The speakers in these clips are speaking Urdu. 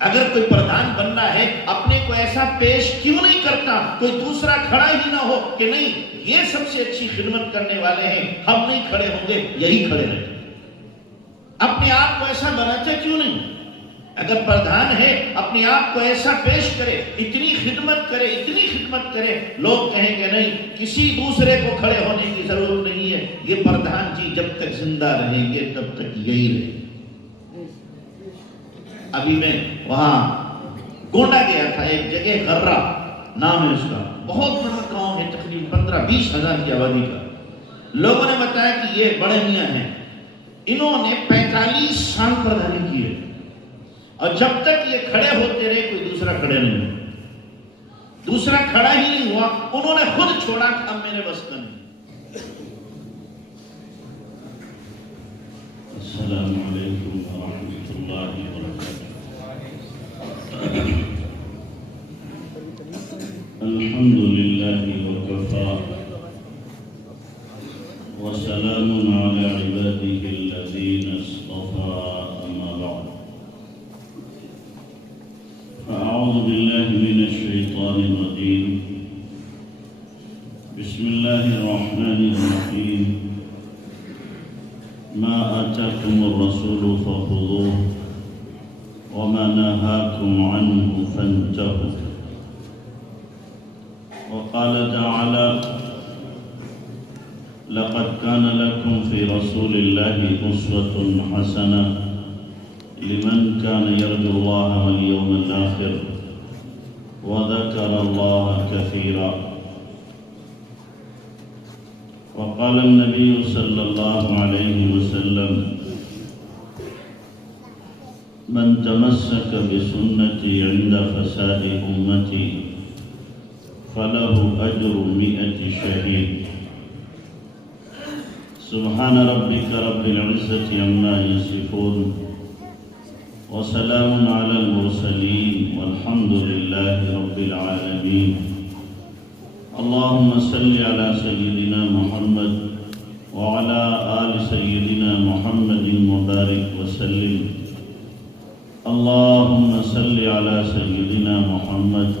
اگر کوئی پردھان بننا ہے اپنے کو ایسا پیش کیوں نہیں کرتا کوئی دوسرا کھڑا ہی نہ ہو کہ نہیں یہ سب سے اچھی خدمت کرنے والے ہیں، ہم نہیں کھڑے ہوں گے، یہی کھڑے رہتے؟ اپنے آپ کو ایسا بناتے کیوں نہیں؟ اگر پردھان ہے اپنے آپ کو ایسا پیش کرے، اتنی خدمت کرے، لوگ کہیں کہ نہیں کسی دوسرے کو کھڑے ہونے کی ضرورت نہیں ہے، یہ پردھان جی جب تک زندہ رہیں گے تب تک یہی رہے۔ ابھی میں وہاں گونڈا گیا تھا، ایک جگہ غرہ نام ہے اس کا، بہت بڑا گاؤں ہے، تقریباً 15-20 ہزار کی آبادی کا۔ لوگوں نے بتایا کہ یہ بڑے میاں ہیں، انہوں نے 45 سال پردھانی کی ہے، اور جب تک یہ کھڑے ہوتے رہے کوئی دوسرا کھڑے نہیں ہوا، دوسرا کھڑا ہی نہیں ہوا، انہوں نے خود چھوڑا کہ اب میرے بس کا نہیں۔ السلام علیکم ورحمۃ اللہ وبرکاتہ۔ الحمد للہ وکفی وسلام علی عبادہ الذین اصطفی، اما بعد فاعوذ باللہ من الشیطان الرجیم، بسم اللہ الرحمن الرحیم، ما آتاكم الرسول فخذوه وما نهاكم عنه فانتهوا۔ وقال تعالى: لقد كان لكم في رسول الله أسوة حسنة لمن كان يرجو الله واليوم الآخر وذكر الله كثيرا۔ وقال النبي صلى الله عليه وسلم: من تمسك بسنتي عند فساد أمتي فله أجر 100 شهيد۔ سبحان ربك رب العزة عما يصفون وسلام على المرسلين والحمد لله رب العالمين۔ اللهم صل على سيدنا محمد وعلى آل سيدنا محمد وبارك وسلم۔ اللهم صل على سيدنا محمد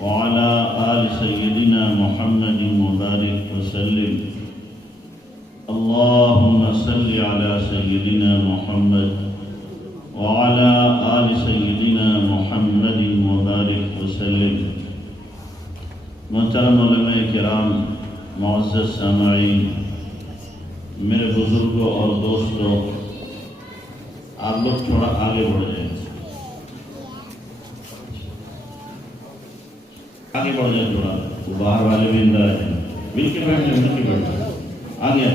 وعلى آل سيدنا محمد وبارك وسلم۔ اللهم صل على سيدنا محمد وعلى آل سيدنا محمد وبارك وسلم۔ محترم علماء کرام، معزز سامعین، میرے بزرگوں اور دوستوں، آپ لوگ تھوڑا آگے بڑھ جائیں، آگے بڑھ جائیں تھوڑا، باہر والے بھی اندر آ جائیں، مل کے بیٹھ جائیں، مل کے بیٹھ جائیں، آگے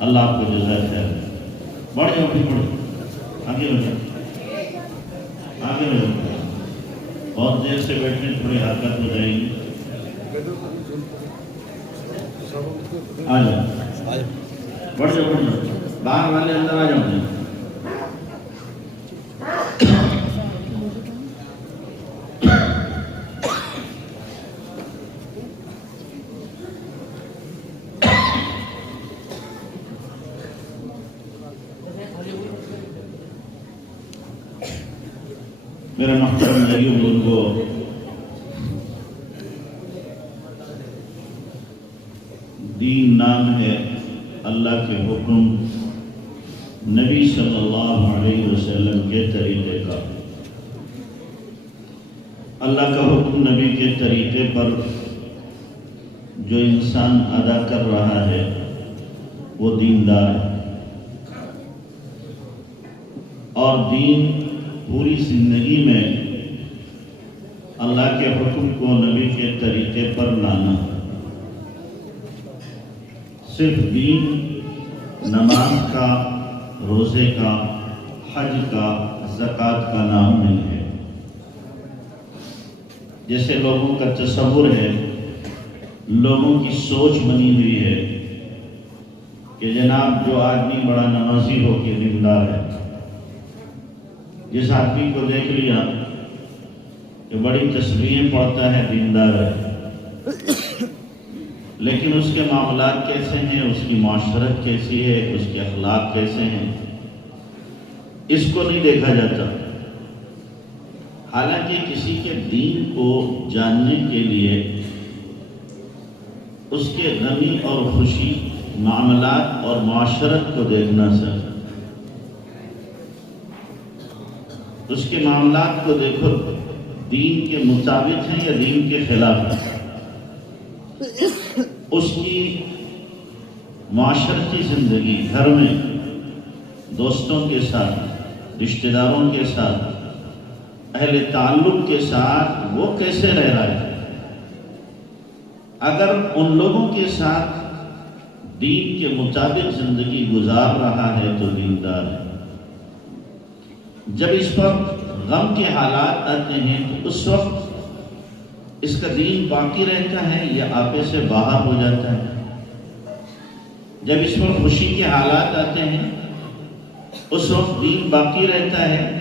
اللہ آپ کو جزائے خیر، بڑھ جاؤ، بھی بڑھ، آگے بڑھ جائیں، آگے بڑھ جائیں، بہت دیر سے بیٹھنے تھوڑی حرکت ہو جائے گی، آ جاؤ، بڑھ جاؤ، بڑھ جاؤ، باہر والے اندر آ جاؤ۔ میرے محترم نبی بزرگوں، دین نام ہے اللہ کے حکم، نبی صلی اللہ علیہ وسلم کے طریقے کا۔ اللہ کا حکم نبی کے طریقے پر جو انسان ادا کر رہا ہے وہ دیندار ہے، اور دین پوری زندگی میں اللہ کے حکم کو نبی کے طریقے پر لانا۔ صرف دین نماز کا، روزے کا، حج کا، زکوٰۃ کا نام نہیں ہے۔ جیسے لوگوں کا تصور ہے، لوگوں کی سوچ بنی ہوئی ہے کہ جناب جو آدمی بڑا نمازی ہو کے دیندار ہے، جس آدمی کو دیکھ لیا کہ بڑی تسبیحیں پڑھتا ہے، دیندار ہے، لیکن اس کے معاملات کیسے ہیں، اس کی معاشرت کیسی ہے، اس کے اخلاق کیسے ہیں، اس کو نہیں دیکھا جاتا۔ حالانکہ کسی کے دین کو جاننے کے لیے اس کے غمی اور خوشی، معاملات اور معاشرت کو دیکھنا چاہیے۔ اس کے معاملات کو دیکھو، دین کے مطابق ہیں یا دین کے خلاف ہیں۔ اس کی معاشرتی زندگی، گھر میں دوستوں کے ساتھ، رشتہ داروں کے ساتھ، اہل تعلق کے ساتھ وہ کیسے رہ رہا ہے؟ اگر ان لوگوں کے ساتھ دین کے مطابق زندگی گزار رہا ہے تو دیندار ہے۔ جب اس پر غم کے حالات آتے ہیں تو اس وقت اس کا دین باقی رہتا ہے یا آپے سے باہر ہو جاتا ہے؟ جب اس پر خوشی کے حالات آتے ہیں اس وقت دین باقی رہتا ہے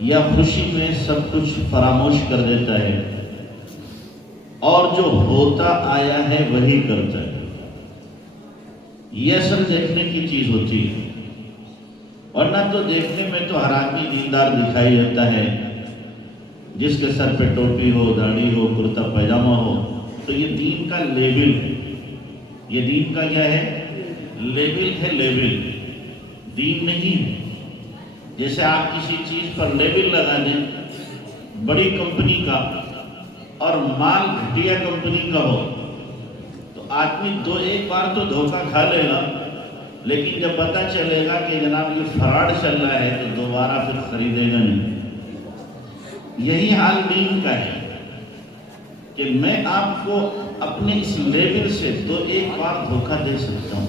یا خوشی میں سب کچھ فراموش کر دیتا ہے اور جو ہوتا آیا ہے وہی کرتا ہے؟ یہ اصل دیکھنے کی چیز ہوتی ہے، ورنہ تو دیکھنے میں تو ہر آدمی دیندار دکھائی دیتا ہے، جس کے سر پہ ٹوپی ہو، داڑھی ہو، کرتا پائجامہ ہو، تو یہ دین کا لیبل ہے۔ یہ دین کا کیا ہے؟ لیبل ہے، لیبل، دین نہیں ہے۔ جیسے آپ کسی چیز پر لیبل لگا دیں بڑی کمپنی کا اور مال گھٹیا کمپنی کا ہو تو آدمی ایک بار تو دھوکہ کھا لے گا، لیکن جب پتہ چلے گا کہ جناب یہ فراڈ چل رہا ہے تو دوبارہ پھر خریدے گا نہیں۔ یہی حال دین کا ہے کہ میں آپ کو اپنے اس لیبل سے ایک بار دھوکہ دے سکتا ہوں،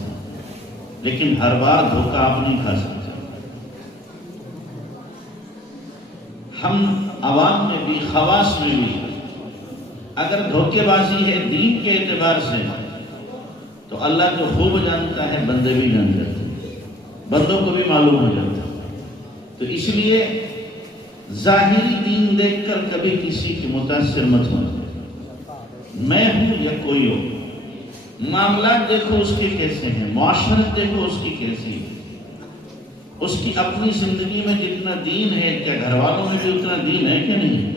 لیکن ہر بار دھوکہ آپ نہیں کھا سکتے۔ ہم عوام میں بھی، خواص میں بھی اگر دھوکے بازی ہے دین کے اعتبار سے تو اللہ کو خوب جانتا ہے، بندے بھی جان جاتے ہیں، بندوں کو بھی معلوم ہو جاتا ہے۔ تو اس لیے ظاہری دین دیکھ کر کبھی کسی کی متاثر مت ہونا، میں ہوں یا کوئی ہو۔ معاملات دیکھو اس کے کیسے ہیں، معاشرت دیکھو اس کی کیسی ہے، اس کی اپنی زندگی میں جتنا دین ہے کیا گھر والوں میں بھی اتنا دین ہے کہ نہیں؟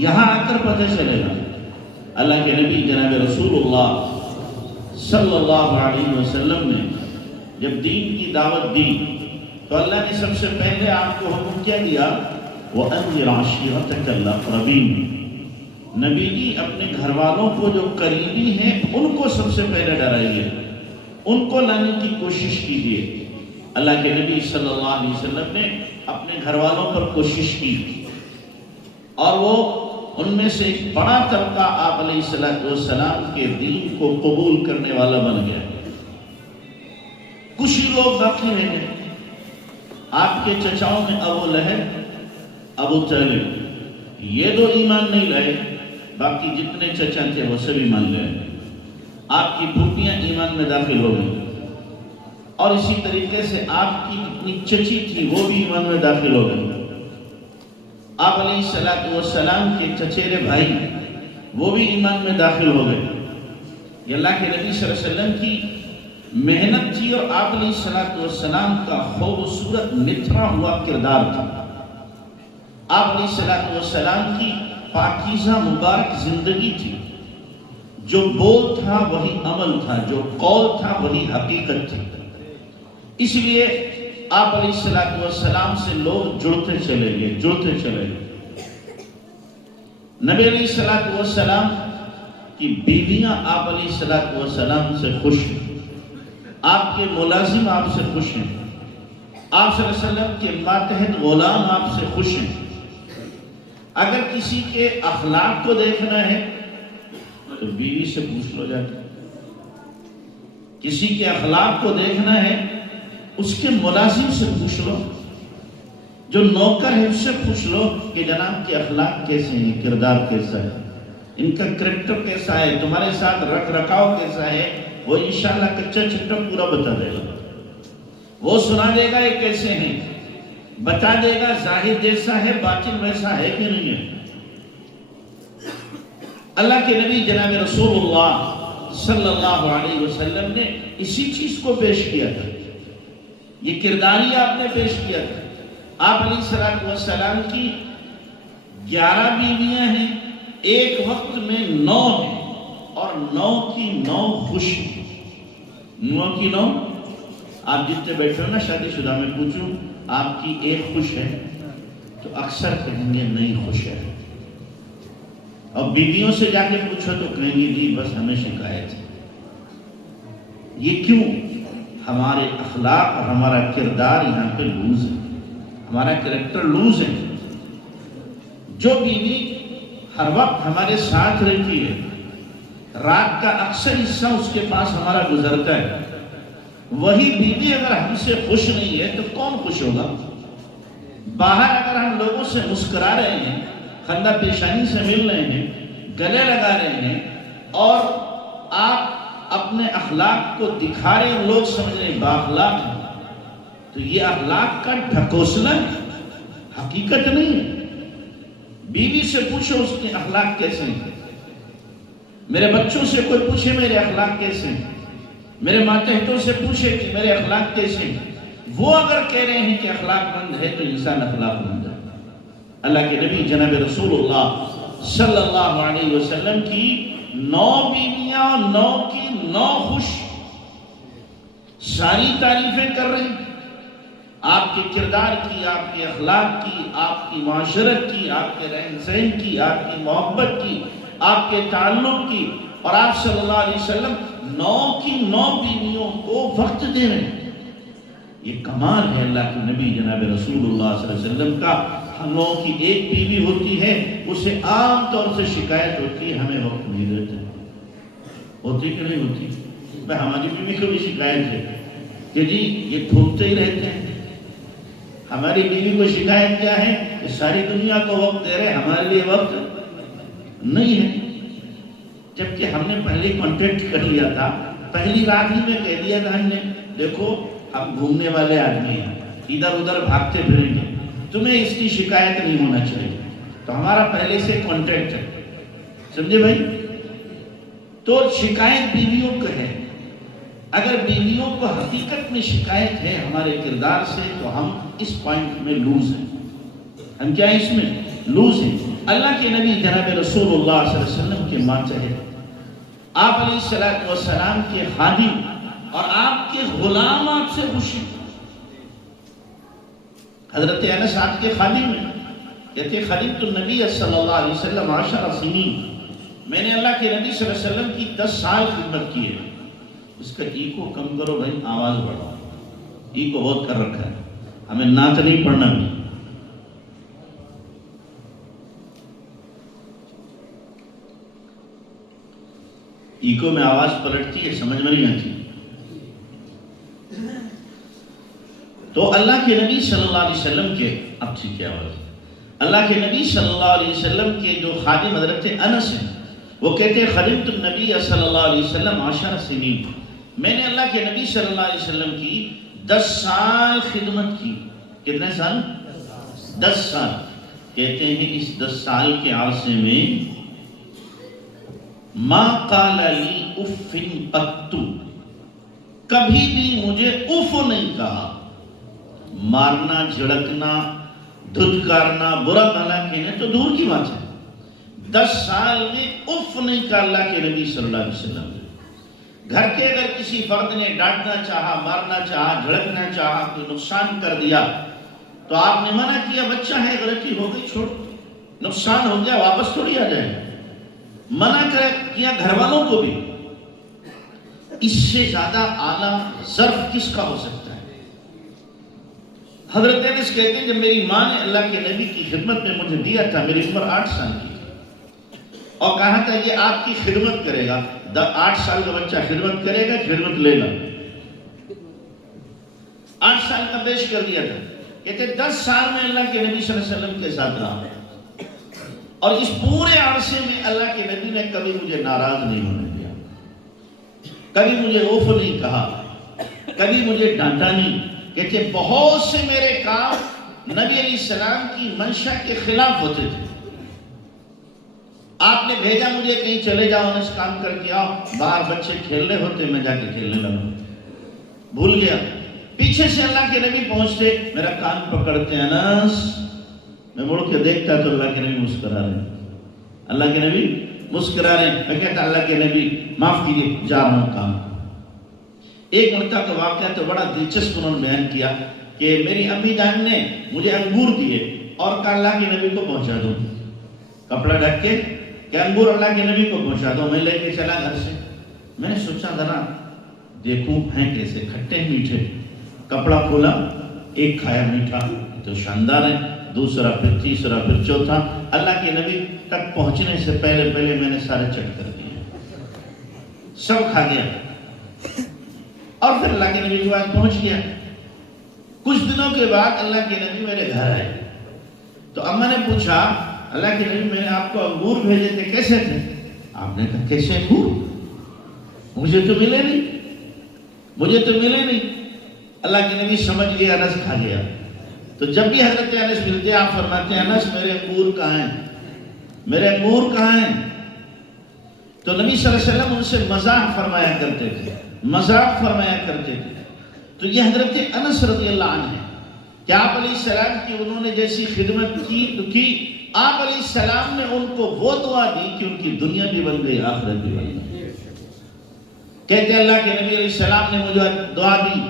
یہاں آ کر پتہ چلے گا۔ اللہ کے نبی جناب رسول اللہ صلی اللہ علیہ وسلم نے جب دین کی دعوت دی تو اللہ نے سب سے پہلے آپ کو حکم کیا دیا، وَأَنذِرْ عَشِيرَتَكَ الْأَقْرَبِينَ۔ نبی جی اپنے گھر والوں کو جو قریبی ہیں ان کو سب سے پہلے ڈرائیے، ان کو لانے کی کوشش کیجیے۔ اللہ کے نبی صلی اللہ علیہ وسلم نے اپنے گھر والوں پر کوشش کی اور وہ ان میں سے ایک بڑا طبقہ آپ علیہ السلام کے دین کو قبول کرنے والا بن گیا۔ کچھ ہی لوگ باقی رہ گئے۔ آپ کے چچاؤں میں ابو لہب، ابو طالب، یہ دو ایمان نہیں لائے، باقی جتنے چچا تھے وہ سب ایمان لائے۔ آپ کی پھوپھیاں ایمان میں داخل ہو گئی اور اسی طریقے سے آپ کی اتنی چچی تھی وہ بھی ایمان میں داخل ہو گئی۔ آپ علیہ السلام کے چچیرے بھائی وہ بھی ایمان میں داخل ہو گئے۔ یہ اللہ کے نبی صلی اللہ علیہ وسلم کی محنت تھی اور آپ علیہ السلام کا خوبصورت نتھرا ہوا کردار تھا۔ آپ علیہ السلام کی پاکیزہ مبارک زندگی تھی، جو بول تھا وہی عمل تھا، جو قول تھا وہی حقیقت تھی۔ اس لیے آپ علیہ السلام سے لوگ جڑتے چلے گئے۔ نبی علیہ السلام کی بیویاں آپ علیہ السلام سے خوش ہیں، آپ کے ملازم آپ سے خوش ہیں، آپ صلی اللہ علیہ وسلم کے ماتحت غلام آپ سے خوش ہیں۔ اگر کسی کے اخلاق کو دیکھنا ہے تو بیوی سے پوچھ لو جا کے، کسی کے اخلاق کو دیکھنا ہے اس کے ملازم سے پوچھ لو، جو نوکر ہے اس سے پوچھ لو کہ جناب کے اخلاق کیسے ہیں، کردار کیسا ہے، ان کا کریکٹر کیسا ہے، تمہارے ساتھ رکھ رکھاؤ کیسا ہے، وہ انشاءاللہ کچا چھٹا پورا بتا دے گا۔ وہ سنا دے گا یہ کیسے ہیں، بتا دے گا ظاہر جیسا ہے باطن ویسا ہے کہ نہیں ہے۔ اللہ کے نبی جناب رسول اللہ صلی اللہ علیہ وسلم نے اسی چیز کو پیش کیا تھا، یہ کرداری آپ نے پیش کیا تھا۔ آپ علیہ الصلوۃ والسلام کی 11 بیویاں ہیں، ایک وقت میں 9 ہیں، اور 9 کی 9 خوش ہیں۔ 9 کی 9، آپ جتنے بیٹھے ہو نا شادی شدہ میں پوچھوں آپ کی ایک خوش ہے تو اکثر کہیں گے نہیں خوش ہے، اور بیویوں سے جا کے پوچھو تو کہیں گے جی بس ہمیں شکایت ہے۔ یہ کیوں؟ ہمارے اخلاق اور ہمارا کردار یہاں پہ لوز ہے، ہمارا کریکٹر لوز ہے۔ جو بیوی ہر وقت ہمارے ساتھ رہتی ہے، رات کا اکثر حصہ اس کے پاس ہمارا گزرتا ہے، وہی بیوی اگر ہم سے خوش نہیں ہے تو کون خوش ہوگا؟ باہر اگر ہم لوگوں سے مسکرا رہے ہیں، خندہ پیشانی سے مل رہے ہیں، گلے لگا رہے ہیں، اور آپ اپنے اخلاق کو دکھا رہے ہیں، لوگ سمجھ رہے ہیں بااخلاق ہیں، تو یہ اخلاق کا ڈھکوسلا ہے، حقیقت نہیں ہے۔ بیوی سے پوچھو اس کے اخلاق کیسے ہیں، میرے بچوں سے کوئی پوچھے میرے اخلاق کیسے ہیں، میرے ماتحتوں سے پوچھے کہ میرے اخلاق کیسے ہیں، وہ اگر کہہ رہے ہیں کہ اخلاق مند ہے تو انسان اخلاق مند ہے۔ اللہ کے نبی جناب رسول اللہ صلی اللہ علیہ وسلم کی 9 بیویاں، 9 کی 9 خوش، ساری تعریفیں کر رہی ہیں آپ کے کردار کی، آپ کے اخلاق کی، آپ کی معاشرت کی، آپ کے رہن سہن کی، آپ کی محبت کی، آپ کے تعلق کی، اور آپ صلی اللہ علیہ وسلم 9 کی 9 بیویوں کو وقت دے رہے ہیں۔ یہ کمال ہے اللہ کے نبی جناب رسول اللہ صلی اللہ علیہ وسلم کا۔ ہم لوگوں کی ایک بیوی ہوتی ہے، اسے عام طور سے شکایت ہوتی ہے ہمیں وقت نہیں دیتے، ہوتی کہ نہیں ہوتی؟ ہماری بیوی کو بھی شکایت ہے کہ جی یہ تھوکتے ہی رہتے ہیں۔ ہماری بیوی کو شکایت کیا ہے کہ ساری دنیا کو وقت دے رہے، ہمارے لیے وقت نہیں ہے، جبکہ ہم نے پہلے کانٹیکٹ کر لیا تھا، پہلی رات ہی میں کہہ دیا تھا ہم نے، دیکھو ہم گھومنے والے آدمی ہیں، ادھر ادھر بھاگتے پھریں گے، تمہیں اس کی شکایت نہیں ہونا چاہیے، تو ہمارا پہلے سے کانٹیکٹ ہے، سمجھے بھائی؟ تو شکایت بیویوں کا ہے۔ اگر بیویوں کو حقیقت میں شکایت ہے ہمارے کردار سے تو ہم اس پوائنٹ میں لوز ہیں، ہم کیا اس میں لوز ہیں۔ اللہ کے نبی جناب رسول اللہ صلی اللہ علیہ وسلم کے ماتحت، آپ علیہ الصلوۃ والسلام کے خادم اور آپ کے غلام آپ سے خوش ہیں۔ حضرت انس آپ کے خادم ہیں، کہتے خدمت النبی صلی اللہ علیہ وسلم 10 سنین، میں نے اللہ کے نبی صلی اللہ علیہ وسلم کی 10 سال خدمت کی ہے۔ اس کا ایکو کم کرو بھائی، آواز بڑھاؤ، ایکو بہت کر رکھا ہے، ہمیں نعت نہیں پڑھنا بھی۔ ایکو میں آواز پلٹتی ہے، سمجھ میں نہیں آتی۔ تو اللہ کے نبی صلی اللہ علیہ وسلم کے، اب ٹھیک ہے آواز، اللہ کے نبی صلی اللہ علیہ وسلم کے جو خادم حضرت انس ہیں، وہ کہتے ہیں خدمت النبی صلی اللہ علیہ وسلم 10 سنین، میں نے اللہ کے نبی صلی اللہ علیہ وسلم کی 10 سال خدمت کی۔ کتنے سال؟ 10 سال۔ کہتے ہیں اس 10 سال کے عرصے میں ما قال لی اف قط، کبھی بھی مجھے اف نہیں کہا۔ مارنا، جھڑکنا، دھتکارنا، برا بھلا کہنا تو دور کی بات ہے، 10 سال میں اف نہیں کہا اللہ کے نبی صلی اللہ علیہ وسلم۔ گھر کے اگر کسی فرد نے ڈانٹنا چاہا، مارنا چاہا، جھڑکنا چاہا، کوئی نقصان کر دیا تو آپ نے منع کیا، بچہ ہے، غلطی ہو گئی، چھوڑ، نقصان ہو گیا، واپس تھوڑی آ جائے، منع کیا گھر والوں کو بھی۔ اس سے زیادہ اعلیٰ ظرف کس کا ہو سکتا ہے؟ حضرت انس کہتے ہیں جب میری ماں نے اللہ کے نبی کی خدمت میں مجھے دیا تھا، میری عمر 8 سال کی تھی، اور کہا تھا یہ آپ کی خدمت کرے گا، 8 سال کا بچہ خدمت کرے گا، خدمت لے گا، 8 سال کا پیش کر دیا تھا۔ کہتے 10 سال میں اللہ کے نبی صلی اللہ علیہ وسلم کے ساتھ رہا، اور اس پورے عرصے میں اللہ کے نبی نے کبھی مجھے ناراض نہیں ہونے دیا، کبھی مجھے اوف نہیں کہا، کبھی مجھے ڈانٹا نہیں۔ کہتے بہت سے میرے کام نبی علیہ السلام کی منشا کے خلاف ہوتے تھے، آپ نے بھیجا مجھے کہیں چلے جاؤ، اس کام کر کے آؤ، باہر بچے کھیل رہے ہوتے، میں جا کے کھیلنے لگا، بھول گیا پیچھے سے اللہ کے نبی پہنچتے، میرا کان پکڑتے، انس، میں مڑ کے دیکھتا تو اللہ کے نبی مسکرا رہے ہیں، اللہ کے نبی مسکرا رہے ہیں۔ میں کہتا اللہ کے نبی معاف کیجیے، جا رہا ہوں کام۔ ایک مرتبہ کا واقعہ تو بڑا دلچسپ انہوں نے بیان کیا کہ میری امی جان نے مجھے انگور دیے اور کہا اللہ کے نبی کو پہنچا دو، کپڑا ڈھک کے کہ انگور اللہ کے نبی کو پہنچا دو۔ میں لے کے چلا گھر سے، میں نے سوچا ذرا دیکھوں ہیں کیسے، کھٹے میٹھے۔ کپڑا کھولا، ایک کھایا میٹھا تو شاندار ہے، دوسرا پھر تیسرا پھر چوتھا۔ اللہ کے نبی تک پہنچنے سے پہلے میں نے سارے چٹ کر دیے، سب کھا گیا اور پھر اللہ کے نبی کے پاس پہنچ گیا۔ کچھ دنوں کے بعد اللہ کے نبی میرے گھر آئے تو اماں نے پوچھا اللہ کے نبی میں نے آپ کو انگور بھیجے تھے، کیسے تھے؟ آپ نے کہا کیسے انگور؟ مجھے تو ملے نہیں۔ اللہ کے نبی سمجھ گیا انس کھا گیا، تو جب بھی حضرت انس ملتے آپ فرماتے ہیں انس میرے انگور کہاں ہیں؟ تو نبی صلی اللہ علیہ وسلم ان سے مزاح فرمایا کرتے تھے۔ تو یہ حضرت انس رضی اللہ عنہ ہے کہ آپ علیہ السلام کی انہوں نے جیسی خدمت کی آپ علیہ السلام نے ان کو وہ دعا دی کہ ان کی دنیا بھی بن گئی، آخرت بھی بن گئی۔ کہتے ہیں اللہ کے نبی علیہ السلام نے مجھے دعا دی،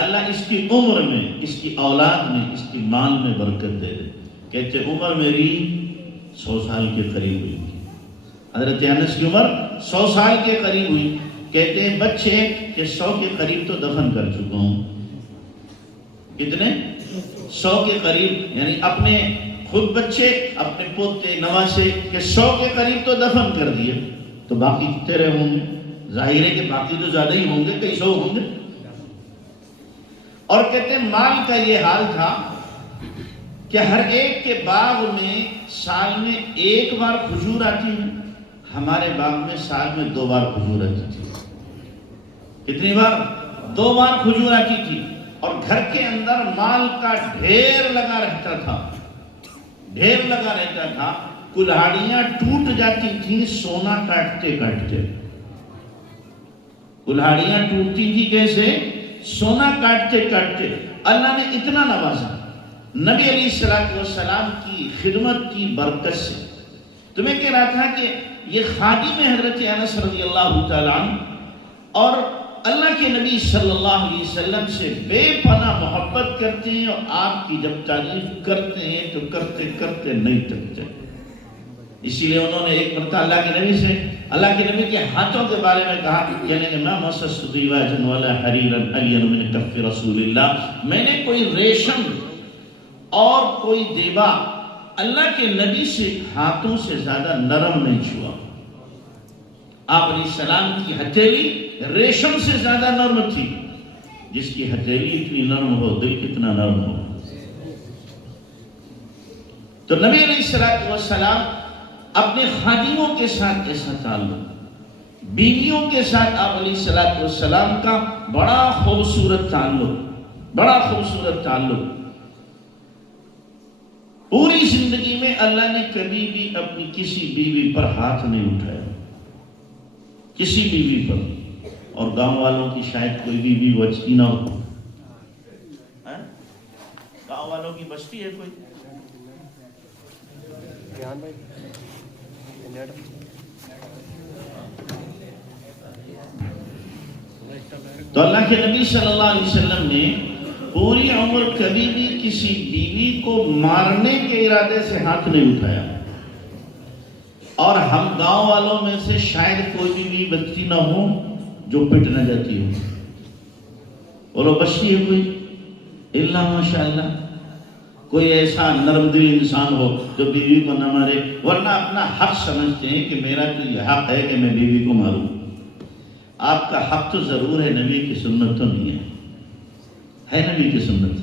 اللہ اس کی عمر میں، اس کی اولاد میں، اس کی مال میں برکت دے دے۔ کہتے عمر میری 100 سال کے قریب ہوئی، حضرت انس کی عمر 100 سال کے قریب ہوئی۔ کہتے ہیں بچے کہ 100 کے قریب تو دفن کر چکا ہوں۔ کتنے؟ 100 کے قریب، یعنی اپنے خود بچے، اپنے پوتے نواسے کہ 100 کے قریب تو دفن کر دیے، تو باقی کتنے رہے ہوں گے؟ ظاہر ہے کہ باقی تو زیادہ ہی ہوں گے، کئی 100 ہوں گے۔ اور کہتے ہیں مال کا یہ حال تھا کہ ہر ایک کے باغ میں سال میں ایک بار کھجور آتی ہے، ہمارے باغ میں سال میں 2 بار کھجور آتی تھی۔ کتنی بار؟ 2 بار کھجور آتی تھی، اور گھر کے اندر مال کا ڈھیر لگا رہتا تھا۔ کلہاڑیاں ٹوٹ جاتی تھیں سونا کاٹتے کاٹتے۔ کلہاڑیاں ٹوٹتی تھی کیسے؟ سونا کاٹتے کاٹتے۔ اللہ نے اتنا نوازا نبی علیہ السلام کی خدمت کی برکت سے۔ تو میں کہہ رہا تھا کہ یہ خادم حضرت انس رضی اللہ تعالیٰ عنہ اور اللہ کے نبی صلی اللہ علیہ وسلم سے بے پناہ محبت کرتے ہیں، اور آپ کی جب تعریف کرتے ہیں تو کرتے کرتے نہیں تھکتے۔ اسی لیے انہوں نے ایک مرتبہ اللہ کے نبی کے ہاتھوں کے بارے میں کہا، یعنی کہ ما مسست دیباجا ولا حریرا الین من کف رسول اللہ، میں نے کوئی ریشم اور کوئی دیبا اللہ کے نبی سے ہاتھوں سے زیادہ نرم نہیں چھوا۔ آپ علیہ السلام کی ہتھیلی ریشم سے زیادہ نرم تھی، جس کی ہتھیلی اتنی نرم ہو دل کتنا نرم ہو۔ تو نبی علیہ السلام اپنے خادموں کے ساتھ ایسا تعلق، بیویوں کے ساتھ آپ علیہ السلام کا بڑا خوبصورت تعلق۔ پوری زندگی میں اللہ نے کبھی بھی اپنی کسی بیوی پر ہاتھ نہیں اٹھایا، کسی بیوی پر۔ اور گاؤں والوں کی شاید کوئی بیوی بچتی نہ ہو، گاؤں والوں کی بچتی ہے کوئی؟ تو اللہ کے نبی صلی اللہ علیہ وسلم نے پوری عمر کبھی بھی کسی بیوی کو مارنے کے ارادے سے ہاتھ نہیں اٹھایا۔ اور ہم گاؤں والوں میں سے شاید کوئی بیوی بچتی نہ ہو جو پٹ نہ جاتی ہو۔ بولو بچتی ہے کوئی؟ اللہ ماشاءاللہ، کوئی ایسا نرم دل انسان ہو جو بیوی کو نہ مارے، ورنہ اپنا حق سمجھتے ہیں کہ میرا تو یہ حق ہے کہ میں بیوی کو ماروں۔ آپ کا حق تو ضرور ہے، نبی کی سنت تو نہیں ہے نبی کی سنت،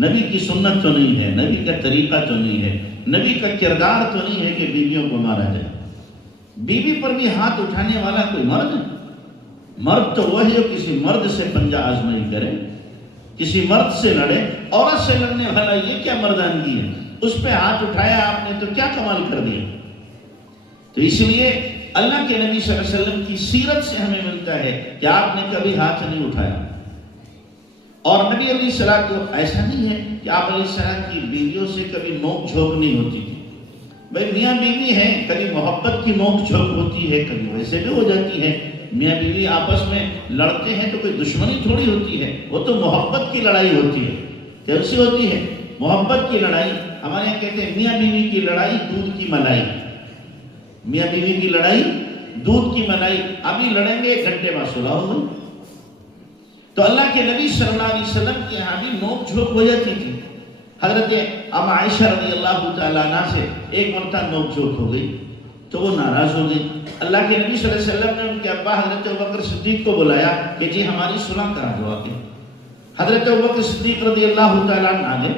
نبی کی سنت تو نہیں ہے، نبی کا طریقہ تو نہیں ہے، نبی کا کردار تو نہیں ہے کہ بیویوں کو مارا جائے۔ بیوی پر بھی ہاتھ اٹھانے والا کوئی مرد ہے؟ مرد تو وہ ہے جو کسی مرد سے پنجہ آزمائی کرے، کسی مرد سے لڑے۔ عورت سے لڑنے والا یہ کیا مردانگی ہے؟ اس پہ ہاتھ اٹھایا آپ نے تو کیا کمال کر دیا؟ تو اس لیے اللہ کے نبی صلی اللہ علیہ وسلم کی سیرت سے ہمیں ملتا ہے کہ آپ نے کبھی ہاتھ نہیں اٹھایا۔ اور نبی علیہ السلام کو ایسا نہیں ہے کہ آپ علیہ السلام کی بیویوں سے کبھی نوک جھوک نہیں ہوتی تھی. بھائی میاں بیوی ہیں، کبھی محبت کی نوک جھوک ہوتی ہے، کبھی ویسے بھی ہو جاتی ہے. میاں بیوی آپس میں لڑتے ہیں تو کوئی دشمنی تھوڑی ہوتی ہے، وہ تو محبت کی لڑائی ہوتی ہے. کیسی ہوتی ہے؟ محبت کی لڑائی. ہمارے یہاں کہتے ہیں میاں بیوی کی لڑائی دودھ کی ملائی. میاں بیوی کی لڑائی دودھ کی ملائی. ابھی لڑیں گے 1 گھنٹے بعد صلح ہو گئی. تو اللہ کے نبی صلی اللہ علیہ وسلم کے یہاں بھی نوک جھوک ہو جاتی تھی. حضرت ام عائشہ رضی اللہ تعالیٰ عنہ سے ایک مرتبہ نوک جھوک ہو گئی تو وہ ناراض ہو گئی. اللہ کے نبی صلی اللہ علیہ وسلم نے ان کے ابا حضرت ابوبکر صدیق کو بلایا کہ جی ہماری صلح کرا دو آگے. حضرت ابوبکر صدیق رضی اللہ تعالیٰ عنہ نے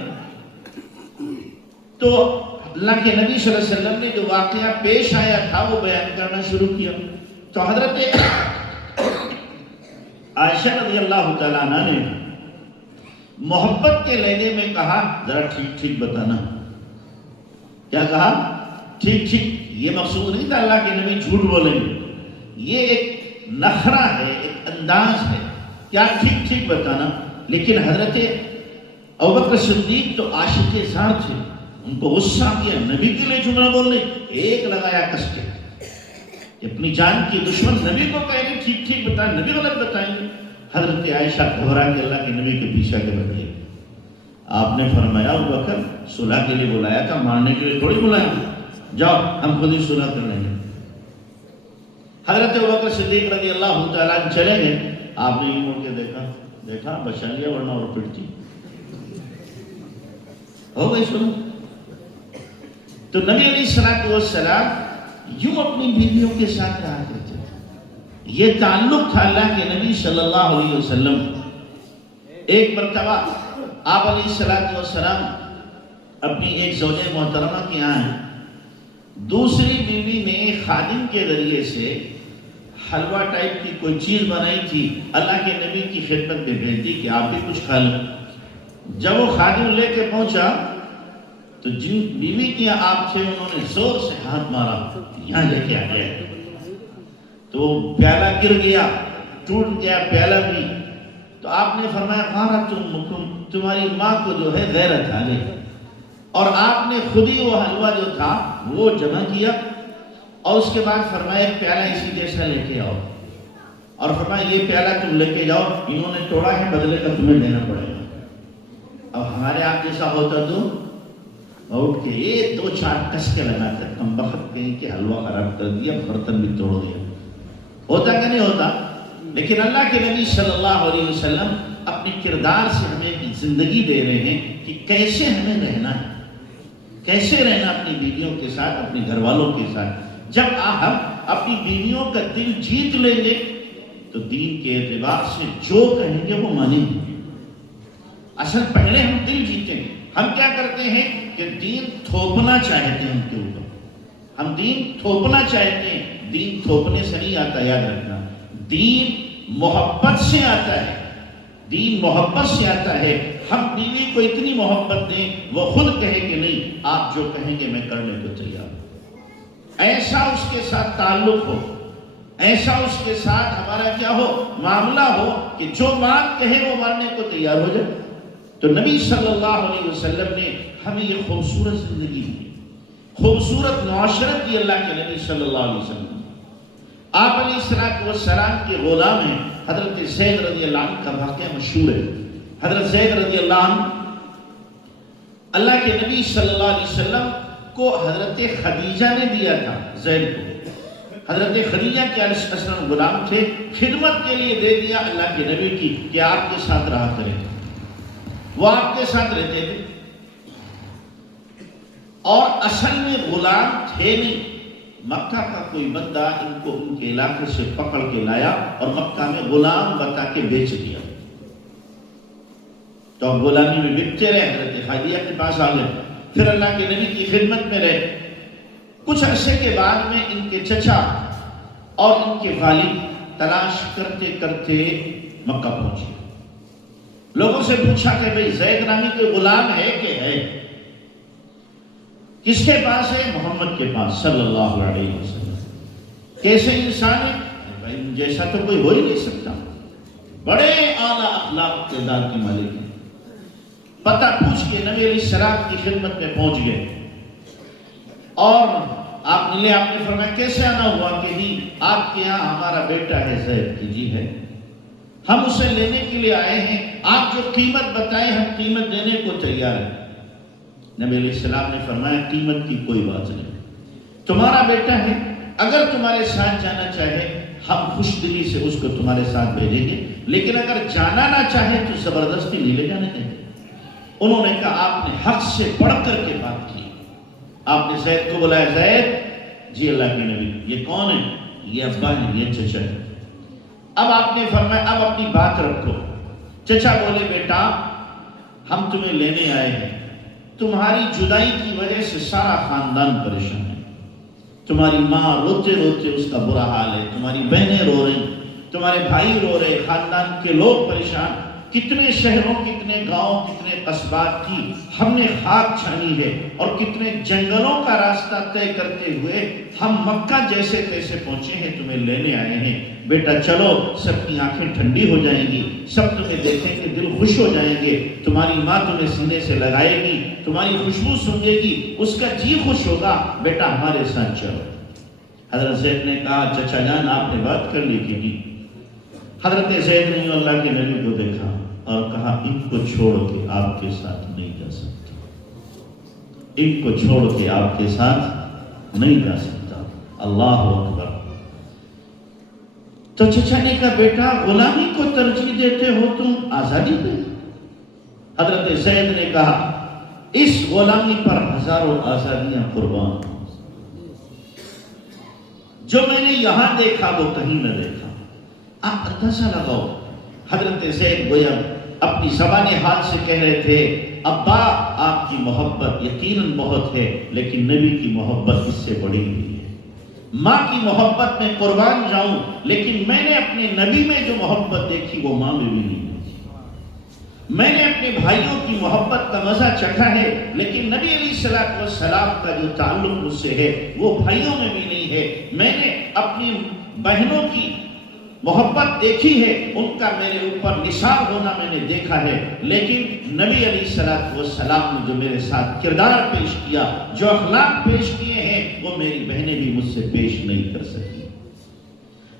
تو اللہ کے نبی صلی اللہ علیہ وسلم نے جو واقعہ پیش آیا تھا وہ بیان کرنا شروع کیا. تو حضرت عائشہ رضی اللہ تعالیٰ عنہ نے محبت کے لہجے میں کہا ذرا ٹھیک ٹھیک بتانا. کیا کہا؟ ٹھیک ٹھیک. یہ مقصود نہیں تھا اللہ کے نبی جھوٹ بولیں گے، یہ ایک نخرہ ہے، ایک انداز ہے، کیا ٹھیک ٹھیک بتانا. لیکن حضرت ابوبکر صدیق تو عاشق ذات تھے، ان کو غصہ کیا نبی کے لیے جملہ بولنے. ایک لگایا کس کے اپنی جان کی دشمن نبی کو کہیں گے ٹھیک ٹھیک بتائیں، نبی غلط بتائیں گے. حضرت عائشہ گھبرا کے اللہ کے نبی کے پیچھے کے بیٹھ گئی. آپ نے فرمایا ابوبکر صلح کے لیے بلایا تھا، مارنے کے لیے تھوڑی بلایا، جاؤ ہم خود ہی صلح کر لیں گے. حضرت ابوبکر صدیق رضی اللہ تعالیٰ عنہ چلے گئے. آپ نے یہ مڑ کے دیکھا بچا لیا ورنہ اور پٹتی ہو گئی صلح. تو نبی علیہ السلام یوں اپنی بیویوں کے ساتھ رہا کرتے تھے. یہ تعلق تھا اللہ کے نبی صلی اللہ علیہ وسلم. ایک مرتبہ آپ علیہ السلام اپنی ایک زوجہ محترمہ کے یہاں ہیں. دوسری بیوی نے خادم کے ذریعے سے حلوہ ٹائپ کی کوئی چیز بنائی تھی، اللہ کے نبی کی خدمت میں بھیج دی کہ آپ بھی کچھ کھا لیں. جب وہ خادم لے کے پہنچا تو جن بیوی کی آپ سے انہوں نے زور سے ہاتھ مارا، یہاں لے کے آ گیا. تو پیالہ گر گیا، ٹوٹ گیا پیالہ بھی. تو آپ نے فرمایا مارا تمہاری ماں کو جو ہے غیرت آ گئی. اور آپ نے خود ہی وہ حلوہ جو تھا وہ جمع کیا اور اس کے بعد فرمایا ایک پیالہ اسی جیسا لے کے آؤ اور فرمایا یہ پیالہ تم لے کے جاؤ، انہوں نے توڑا ہے بدلے کا تمہیں دینا پڑے گا. اب ہمارے آپ جیسا ہوتا تو اٹھ کے یہ 2-4 کس کے لگا کر کم بخت کہیں کہ حلوہ خراب کر دیا، برتن بھی توڑ دیا. ہوتا کہ نہیں ہوتا؟ لیکن اللہ کے نبی صلی اللہ علیہ وسلم اپنے کردار سے ہمیں ایک زندگی دے رہے ہیں کہ کیسے ہمیں رہنا ہے، کیسے رہنا اپنی بیویوں کے ساتھ، اپنے گھر والوں کے ساتھ. جب ہم اپنی بیویوں کا دل جیت لیں گے تو دین کے اعتبار سے جو کہیں گے وہ مانیں گے. اصل پہلے ہم دل جیتیں گے. ہم کیا کرتے ہیں کہ دین تھوپنا چاہتے ہیں ان کے اوپر. ہم دین تھوپنا چاہتے ہیں. دین تھوپنے سے نہیں آتا، یاد رکھنا. دین محبت سے آتا ہے، دین محبت سے آتا ہے. ہم بیوی کو اتنی محبت دیں وہ خود کہے کہ نہیں آپ جو کہیں گے میں کرنے کو تیار ہوں. ایسا اس کے ساتھ تعلق ہو، ایسا اس کے ساتھ ہمارا کیا ہو، معاملہ ہو کہ جو بات کہے وہ ماننے کو تیار ہو جائے. تو نبی صلی اللہ علیہ وسلم نے ہمیں یہ خوبصورت زندگی دی، خوبصورت معاشرت دی اللہ کے نبی صلی اللہ علیہ وسلم. آپ علیہ السلام کے غلام ہیں حضرت زید رضی اللہ عنہ کا واقعہ مشہور ہے. حضرت زید رضی اللہ عنہ اللہ کے نبی صلی اللہ علیہ وسلم کو حضرت خدیجہ نے دیا تھا. زید کو حضرت خدیجہ کے اصلاً غلام تھے، خدمت کے لیے دے دیا اللہ کے نبی کی کہ آپ کے ساتھ رہا کریں. وہ آپ کے ساتھ رہتے تھے اور اصل میں غلام تھے نہیں. مکہ کا کوئی بندہ ان کو ان کے علاقے سے پکڑ کے لایا اور مکہ میں غلام بتا کے بیچ دیا. تو اب غلامی میں بکتے رہے، حضرت خدیجہ کے پاس آ گئے، پھر اللہ کے نبی کی خدمت میں رہے. کچھ عرصے کے بعد میں ان کے چچا اور ان کے والد تلاش کرتے کرتے مکہ پہنچے. لوگوں سے پوچھا کہ بھئی زید نامی کوئی غلام ہے کہ ہے؟ کس کے پاس ہے؟ محمد کے پاس صلی اللہ علیہ وسلم. کیسے انسان ہے؟ بھائی جیسا تو کوئی ہو ہی نہیں سکتا. بڑے اعلیٰ اخلاق کردار کے مالک ہیں. پتہ پوچھ کے نبی علیہ السلام کی خدمت میں پہنچ گئے اور آپ نے فرمایا کیسے آنا ہوا کہ جی آپ کے یہاں ہمارا بیٹا ہے زید کی. جی ہے, ہم اسے لینے کے لیے آئے ہیں, آپ جو قیمت بتائیں ہم قیمت دینے کو تیار ہیں. نبی علیہ السلام نے فرمایا قیمت کی کوئی بات نہیں, تمہارا بیٹا ہے, اگر تمہارے ساتھ جانا چاہے ہم خوش دلی سے اس کو تمہارے ساتھ بھیجیں گے, لیکن اگر جانا نہ چاہے تو زبردستی نہیں لے جانے دیں گے. انہوں نے کہا آپ نے حق سے بڑھ کر کے بات کی. آپ نے زید کو بلایا, زید جی اللہ کے نبی. یہ کون ہے؟ یہ ابا ہے, یہ چچا ہے. اب آپ نے فرمایا اب اپنی بات رکھو. چچا بولے بیٹا ہم تمہیں لینے آئے ہیں, تمہاری جدائی کی وجہ سے سارا خاندان پریشان ہے. تمہاری ماں روتے روتے اس کا برا حال ہے, تمہاری بہنیں رو رہی, تمہارے بھائی رو رہے, خاندان کے لوگ پریشان. کتنے شہروں, کتنے گاؤں, کتنے قصبات کی ہم نے خاک چھانی ہے اور کتنے جنگلوں کا راستہ طے کرتے ہوئے ہم مکہ جیسے تیسے پہنچے ہیں, تمہیں لینے آئے ہیں. بیٹا چلو, سب کی آنکھیں ٹھنڈی ہو جائیں گی, سب تمہیں دیکھیں گے دل خوش ہو جائیں گے, تمہاری ماں تمہیں سینے سے لگائے گی, تمہاری خوشبو سونگے گی, اس کا جی خوش ہوگا, بیٹا ہمارے ساتھ چلو. حضرت زید نے کہا چچا جان آپ نے بات کر لی کہ نہیں. حضرت زید نے اللہ کے نبی کو دیکھا اور کہا ان کو چھوڑ کے آپ کے ساتھ نہیں جا سکتا, ان کو چھوڑ کے آپ کے ساتھ نہیں جا سکتا. اللہ اکبر. تو چچا نے کہا بیٹا غلامی کو ترجیح دیتے ہو تم آزادی پہ؟ حضرت زید نے کہا اس غلامی پر ہزاروں آزادیاں قربان, جو میں نے یہاں دیکھا وہ کہیں نہ دیکھا. آپ اندازہ لگاؤ, حضرت زید گویا اپنی زبان حال سے کہہ رہے تھے ابا آپ کی محبت یقیناً بہت ہے, لیکن نبی کی محبت اس سے بڑی ہوئی ہے. ماں کی محبت میں قربان جاؤں, لیکن میں نے اپنے نبی میں جو محبت دیکھی وہ ماں میں بھی نہیں دیکھی. میں نے اپنے بھائیوں کی محبت کا مزہ چکھا ہے, لیکن نبی علیہ السلام کا جو تعلق مجھ سے ہے وہ بھائیوں میں بھی نہیں ہے. میں نے اپنی بہنوں کی محبت دیکھی ہے, ان کا میرے اوپر نثار ہونا میں نے دیکھا ہے, لیکن نبی علیہ السلام نے جو میرے ساتھ کردار پیش کیا, جو اخلاق پیش کیے ہیں, وہ میری بہنیں بھی مجھ سے پیش نہیں کر سکی.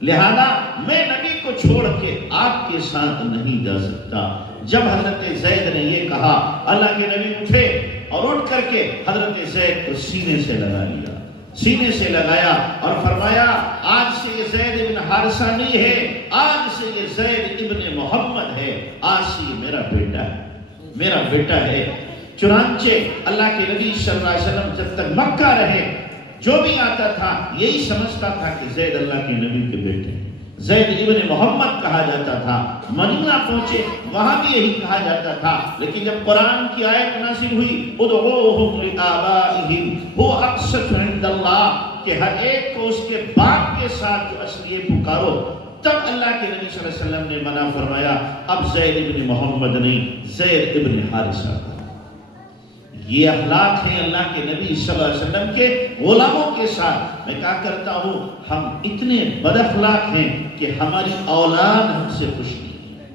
لہذا میں نبی کو چھوڑ کے آپ کے ساتھ نہیں جا سکتا. جب حضرت زید نے یہ کہا, اللہ کے نبی اٹھے اور اٹھ کر کے حضرت زید کو سینے سے لگا لیا, سینے سے لگایا اور فرمایا آج سے یہ زید ابن حارثہ نہیں ہے, آج سے یہ زید ابن محمد ہے, آج سے یہ میرا بیٹا ہے, میرا بیٹا ہے. چنانچہ اللہ کے نبی صلی اللہ علیہ وسلم جب تک مکہ رہے, جو بھی آتا تھا یہی سمجھتا تھا کہ زید اللہ کے نبی کے بیٹے ہیں, زید ابن محمد کہا جاتا تھا. مدینہ پہنچے وہاں بھی یہی کہا جاتا تھا, لیکن جب قرآن کی آیت نازل ہوئی ادعوہم لآبائہم هو اقسط عند اللہ, کہ ہر ایک کو اس کے باپ کے ساتھ جو اصل یہ پکارو, تب اللہ کے نبی صلی اللہ علیہ وسلم نے منع فرمایا اب زید ابن محمد نہیں, زید ابن حارثہ. یہ اخلاق ہے اللہ کے نبی صلی اللہ علیہ وسلم کے غلاموں کے ساتھ. میں کہا کرتا ہوں ہم اتنے بد اخلاق ہیں کہ ہماری اولاد ہم سے خوش نہیں ہے,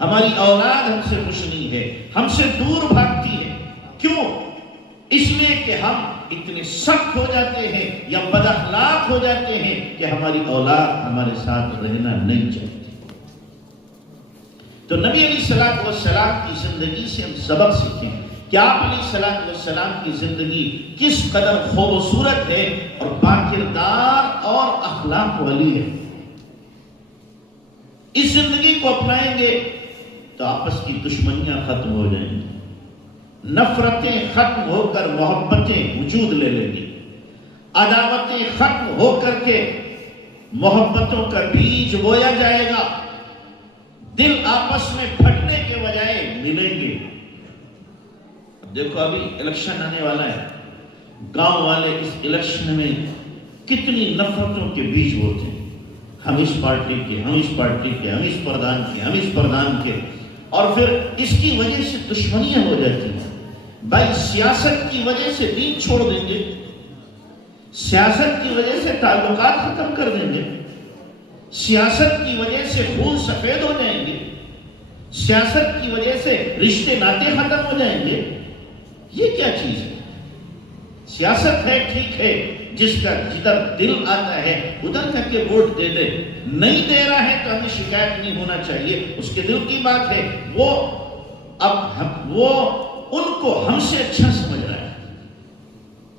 ہماری اولاد ہم سے خوش نہیں ہے, ہم سے دور بھاگتی ہے. کیوں؟ اس لیے کہ ہم اتنے سخت ہو جاتے ہیں یا بد اخلاق ہو جاتے ہیں کہ ہماری اولاد ہمارے ساتھ رہنا نہیں چاہتی. تو نبی علیہ السلام کی زندگی سے ہم سبق سیکھیں کہ آپ علیہ السلام کی زندگی کس قدر خوبصورت ہے اور باکردار اور اخلاق والی ہے. اس زندگی کو اپنائیں گے تو آپس کی دشمنیاں ختم ہو جائیں گی, نفرتیں ختم ہو کر محبتیں وجود لے لیں گی, عداوتیں ختم ہو کر کے محبتوں کا بیج بویا جائے گا, دل آپس میں پھٹنے کے بجائے ملیں گے. دیکھو ابھی الیکشن آنے والا ہے, گاؤں والے اس الیکشن میں کتنی نفرتوں کے بیج ہوتے ہیں, ہم اس پارٹی کے, ہم اس پارٹی کے, ہم اس پردھان کے, ہم اس پردھان کے, اور پھر اس کی وجہ سے دشمنیاں ہو جاتی ہیں. بھائی سیاست کی وجہ سے دین چھوڑ دیں گے, سیاست کی وجہ سے تعلقات ختم کر دیں گے, سیاست کی وجہ سے خون سفید ہو جائیں گے، سیاست کی وجہ سے رشتے ناطے ختم ہو جائیں گے؟ یہ کیا چیز ہے؟ سیاست ہے ٹھیک ہے، جس کا جدھر دل آتا ہے ادھر کر کے ووٹ دے دے، نہیں دے رہا ہے تو ہمیں شکایت نہیں ہونا چاہیے، اس کے دل کی بات ہے، وہ ان کو ہم سے اچھا سمجھ رہا ہے۔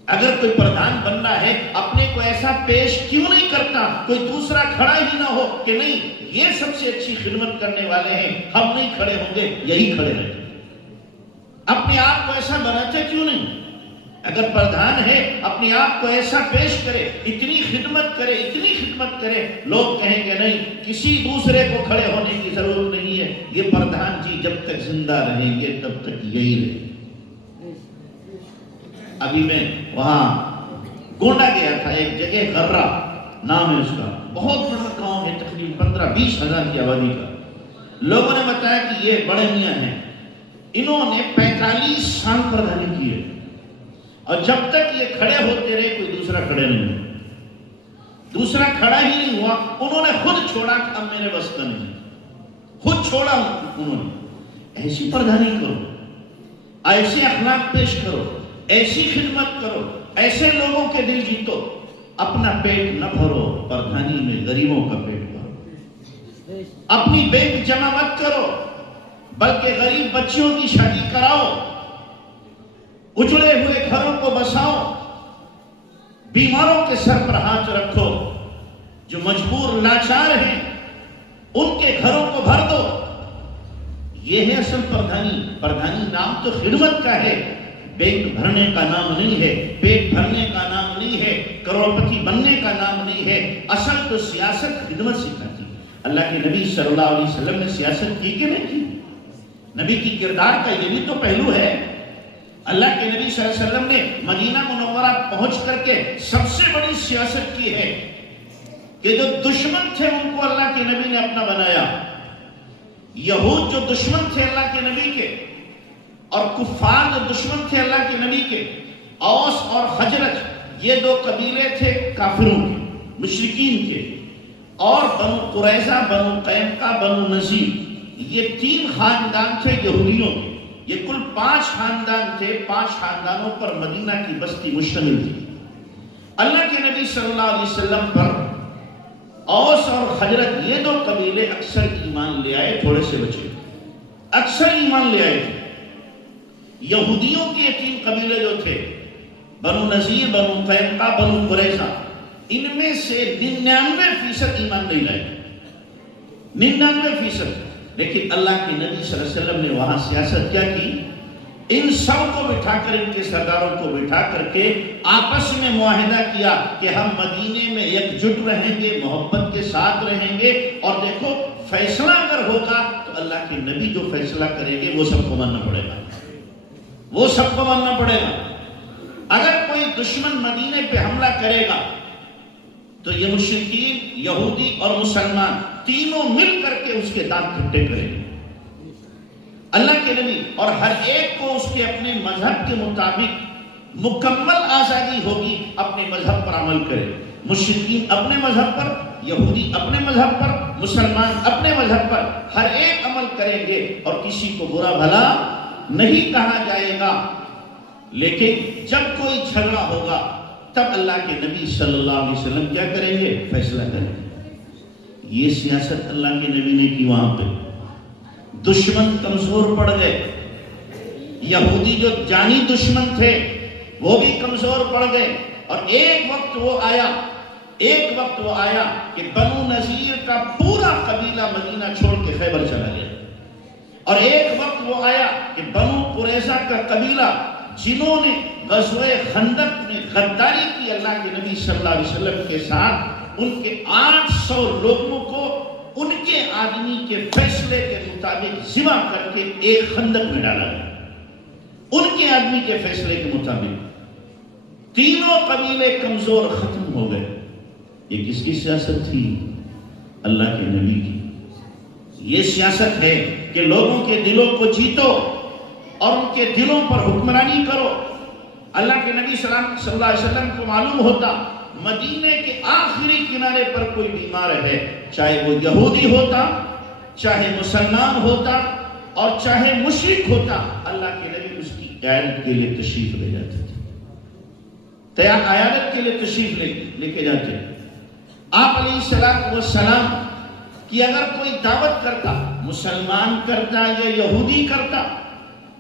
اگر کوئی پردھان بننا ہے اپنے کو ایسا پیش کیوں نہیں کرتا کوئی دوسرا کھڑا ہی نہ ہو کہ نہیں یہ سب سے اچھی خدمت کرنے والے ہیں، ہم نہیں کھڑے ہوں گے، یہی کھڑے رہتے؟ اپنے آپ کو ایسا بناتے کیوں نہیں؟ اگر پردھان ہے اپنے آپ کو ایسا پیش کرے، اتنی خدمت کرے، لوگ کہیں گے نہیں کسی دوسرے کو کھڑے ہونے کی ضرورت نہیں ہے، یہ پردھان جی جب تک زندہ رہیں گے تب تک یہی رہے۔ ابھی میں وہاں گونڈا گیا تھا، ایک جگہ غرہ نام ہے اس کا، بہت بڑا گاؤں ہے، تقریباً 15-20 ہزار کی آبادی کا۔ لوگوں نے بتایا کہ یہ بڑے میاں ہیں، انہوں نے 45 سال پردھانی کی ہے، اور جب تک یہ کھڑے ہوتے رہے کوئی دوسرا کھڑے نہیں ہوا، دوسرا کھڑا ہی نہیں ہوا، انہوں نے خود چھوڑا کہ اب میرے بس کا نہیں، خود چھوڑا انہوں نے۔ ایسی پردھانی کرو، ایسے اخلاق پیش کرو، ایسی خدمت کرو، ایسے لوگوں کے دل جیتو، اپنا پیٹ نہ بھرو، پردھانی میں غریبوں کا پیٹ بھرو، اپنی بینک جمع مت کرو بلکہ غریب بچیوں کی شادی کراؤ، اجڑے ہوئے گھروں کو بساؤ، بیماروں کے سر پر ہاتھ رکھو، جو مجبور لاچار ہیں ان کے گھروں کو بھر دو۔ یہ ہے اصل پردھانی۔ پردھانی نام تو خدمت کا ہے، بینک بھرنے کا نام نہیں ہے، پیٹ بھرنے کا نام نہیں ہے، کروڑپتی بننے کا نام نہیں ہے۔ اصل تو سیاست خدمت سکھاتی ہے۔ اللہ کے نبی صلی اللہ علیہ وسلم نے سیاست کی کہ نہیں کی؟ نبی کی کردار کا یہ بھی تو پہلو ہے۔ اللہ کے نبی صلی اللہ علیہ وسلم نے مدینہ منورہ پہنچ کر کے سب سے بڑی سیاست کی ہے کہ جو دشمن تھے ان کو اللہ کے نبی نے اپنا بنایا۔ یہود جو دشمن تھے اللہ کے نبی کے، اور کفار جو دشمن تھے اللہ کے نبی کے، اوس اور خزرج یہ دو قبیلے تھے کافروں کے، مشرکین کے، اور بنو قریظہ، بنو قینقاع، بنو نذیر، یہ 3 خاندان تھے یہودیوں کے۔ یہ کل 5 خاندان تھے، 5 خاندانوں پر مدینہ کی بستی مشتمل تھی۔ اللہ کے نبی صلی اللہ علیہ وسلم پر اوس اور خزرج یہ دو قبیلے اکثر ایمان لے آئے، تھوڑے سے بچے، اکثر ایمان لے آئے تھے۔ یہودیوں کے 3 قبیلے جو تھے، بنو نذیر، بنو قینقاع، بنو قریظہ، ان میں سے 99% ایمان نہیں لائے، 99%۔ لیکن اللہ کے نبی صلی اللہ علیہ وسلم نے وہاں سیاست کیا کی؟ ان سب کو بٹھا کر، ان کے سرداروں کو بٹھا کر کے آپس میں معاہدہ کیا کہ ہم مدینے میں یکجٹ رہیں گے، محبت کے ساتھ رہیں گے، اور دیکھو فیصلہ اگر ہوگا تو اللہ کے نبی جو فیصلہ کریں گے وہ سب کو ماننا پڑے گا، وہ سب کو ماننا پڑے گا۔ اگر کوئی دشمن مدینے پہ حملہ کرے گا تو یہ مشرکین، یہودی اور مسلمان تینوں مل کر کے اس کے دانت کھٹے کریں گے۔ اللہ کے نبی اور ہر ایک کو اس کے اپنے مذہب کے مطابق مکمل آزادی ہوگی، اپنے مذہب پر عمل کرے۔ مشرکین اپنے مذہب پر، یہودی اپنے مذہب پر، مسلمان اپنے مذہب پر، ہر ایک عمل کریں گے اور کسی کو برا بھلا نہیں کہا جائے گا۔ لیکن جب کوئی جھگڑا ہوگا تب اللہ کے نبی صلی اللہ علیہ وسلم کیا کریں گے؟ فیصلہ کریں گے۔ یہ سیاست اللہ کے نبی نے کی وہاں پہ۔ دشمن کمزور پڑ گئے، یہودی جو جانی دشمن تھے وہ بھی کمزور پڑ گئے، اور ایک وقت وہ آیا کہ بنو نذیر کا پورا قبیلہ مدینہ چھوڑ کے خیبر چلا گیا، اور ایک وقت وہ آیا کہ بنو قریظہ کا قبیلہ جنہوں نے غزوہ خندق میں غداری کی اللہ کے نبی صلی اللہ علیہ وسلم کے ساتھ، ان کے 800 لوگوں کو ان کے آدمی کے فیصلے کے مطابق ذبح کر کے ایک خندق میں ڈالا گیا، ان کے آدمی کے فیصلے کے مطابق۔ تینوں قبیلے کمزور ختم ہو گئے۔ یہ کس کی سیاست تھی؟ اللہ کے نبی کی۔ یہ سیاست ہے کہ لوگوں کے دلوں کو جیتو اور ان کے دلوں پر حکمرانی کرو۔ اللہ کے نبی صلی اللہ علیہ وسلم کو معلوم ہوتا مدینے کے آخری کنارے پر کوئی بیمار ہے، چاہے وہ یہودی ہوتا، چاہے مسلمان ہوتا اور چاہے مشرک ہوتا، اللہ کے نبی اس کی عیادت کے لیے تشریف لے جاتے تھے، عیادت کے لیے تشریف لے کے جاتے۔ آپ علیہ السلام کی اگر کوئی دعوت کرتا، مسلمان کرتا یا یہودی کرتا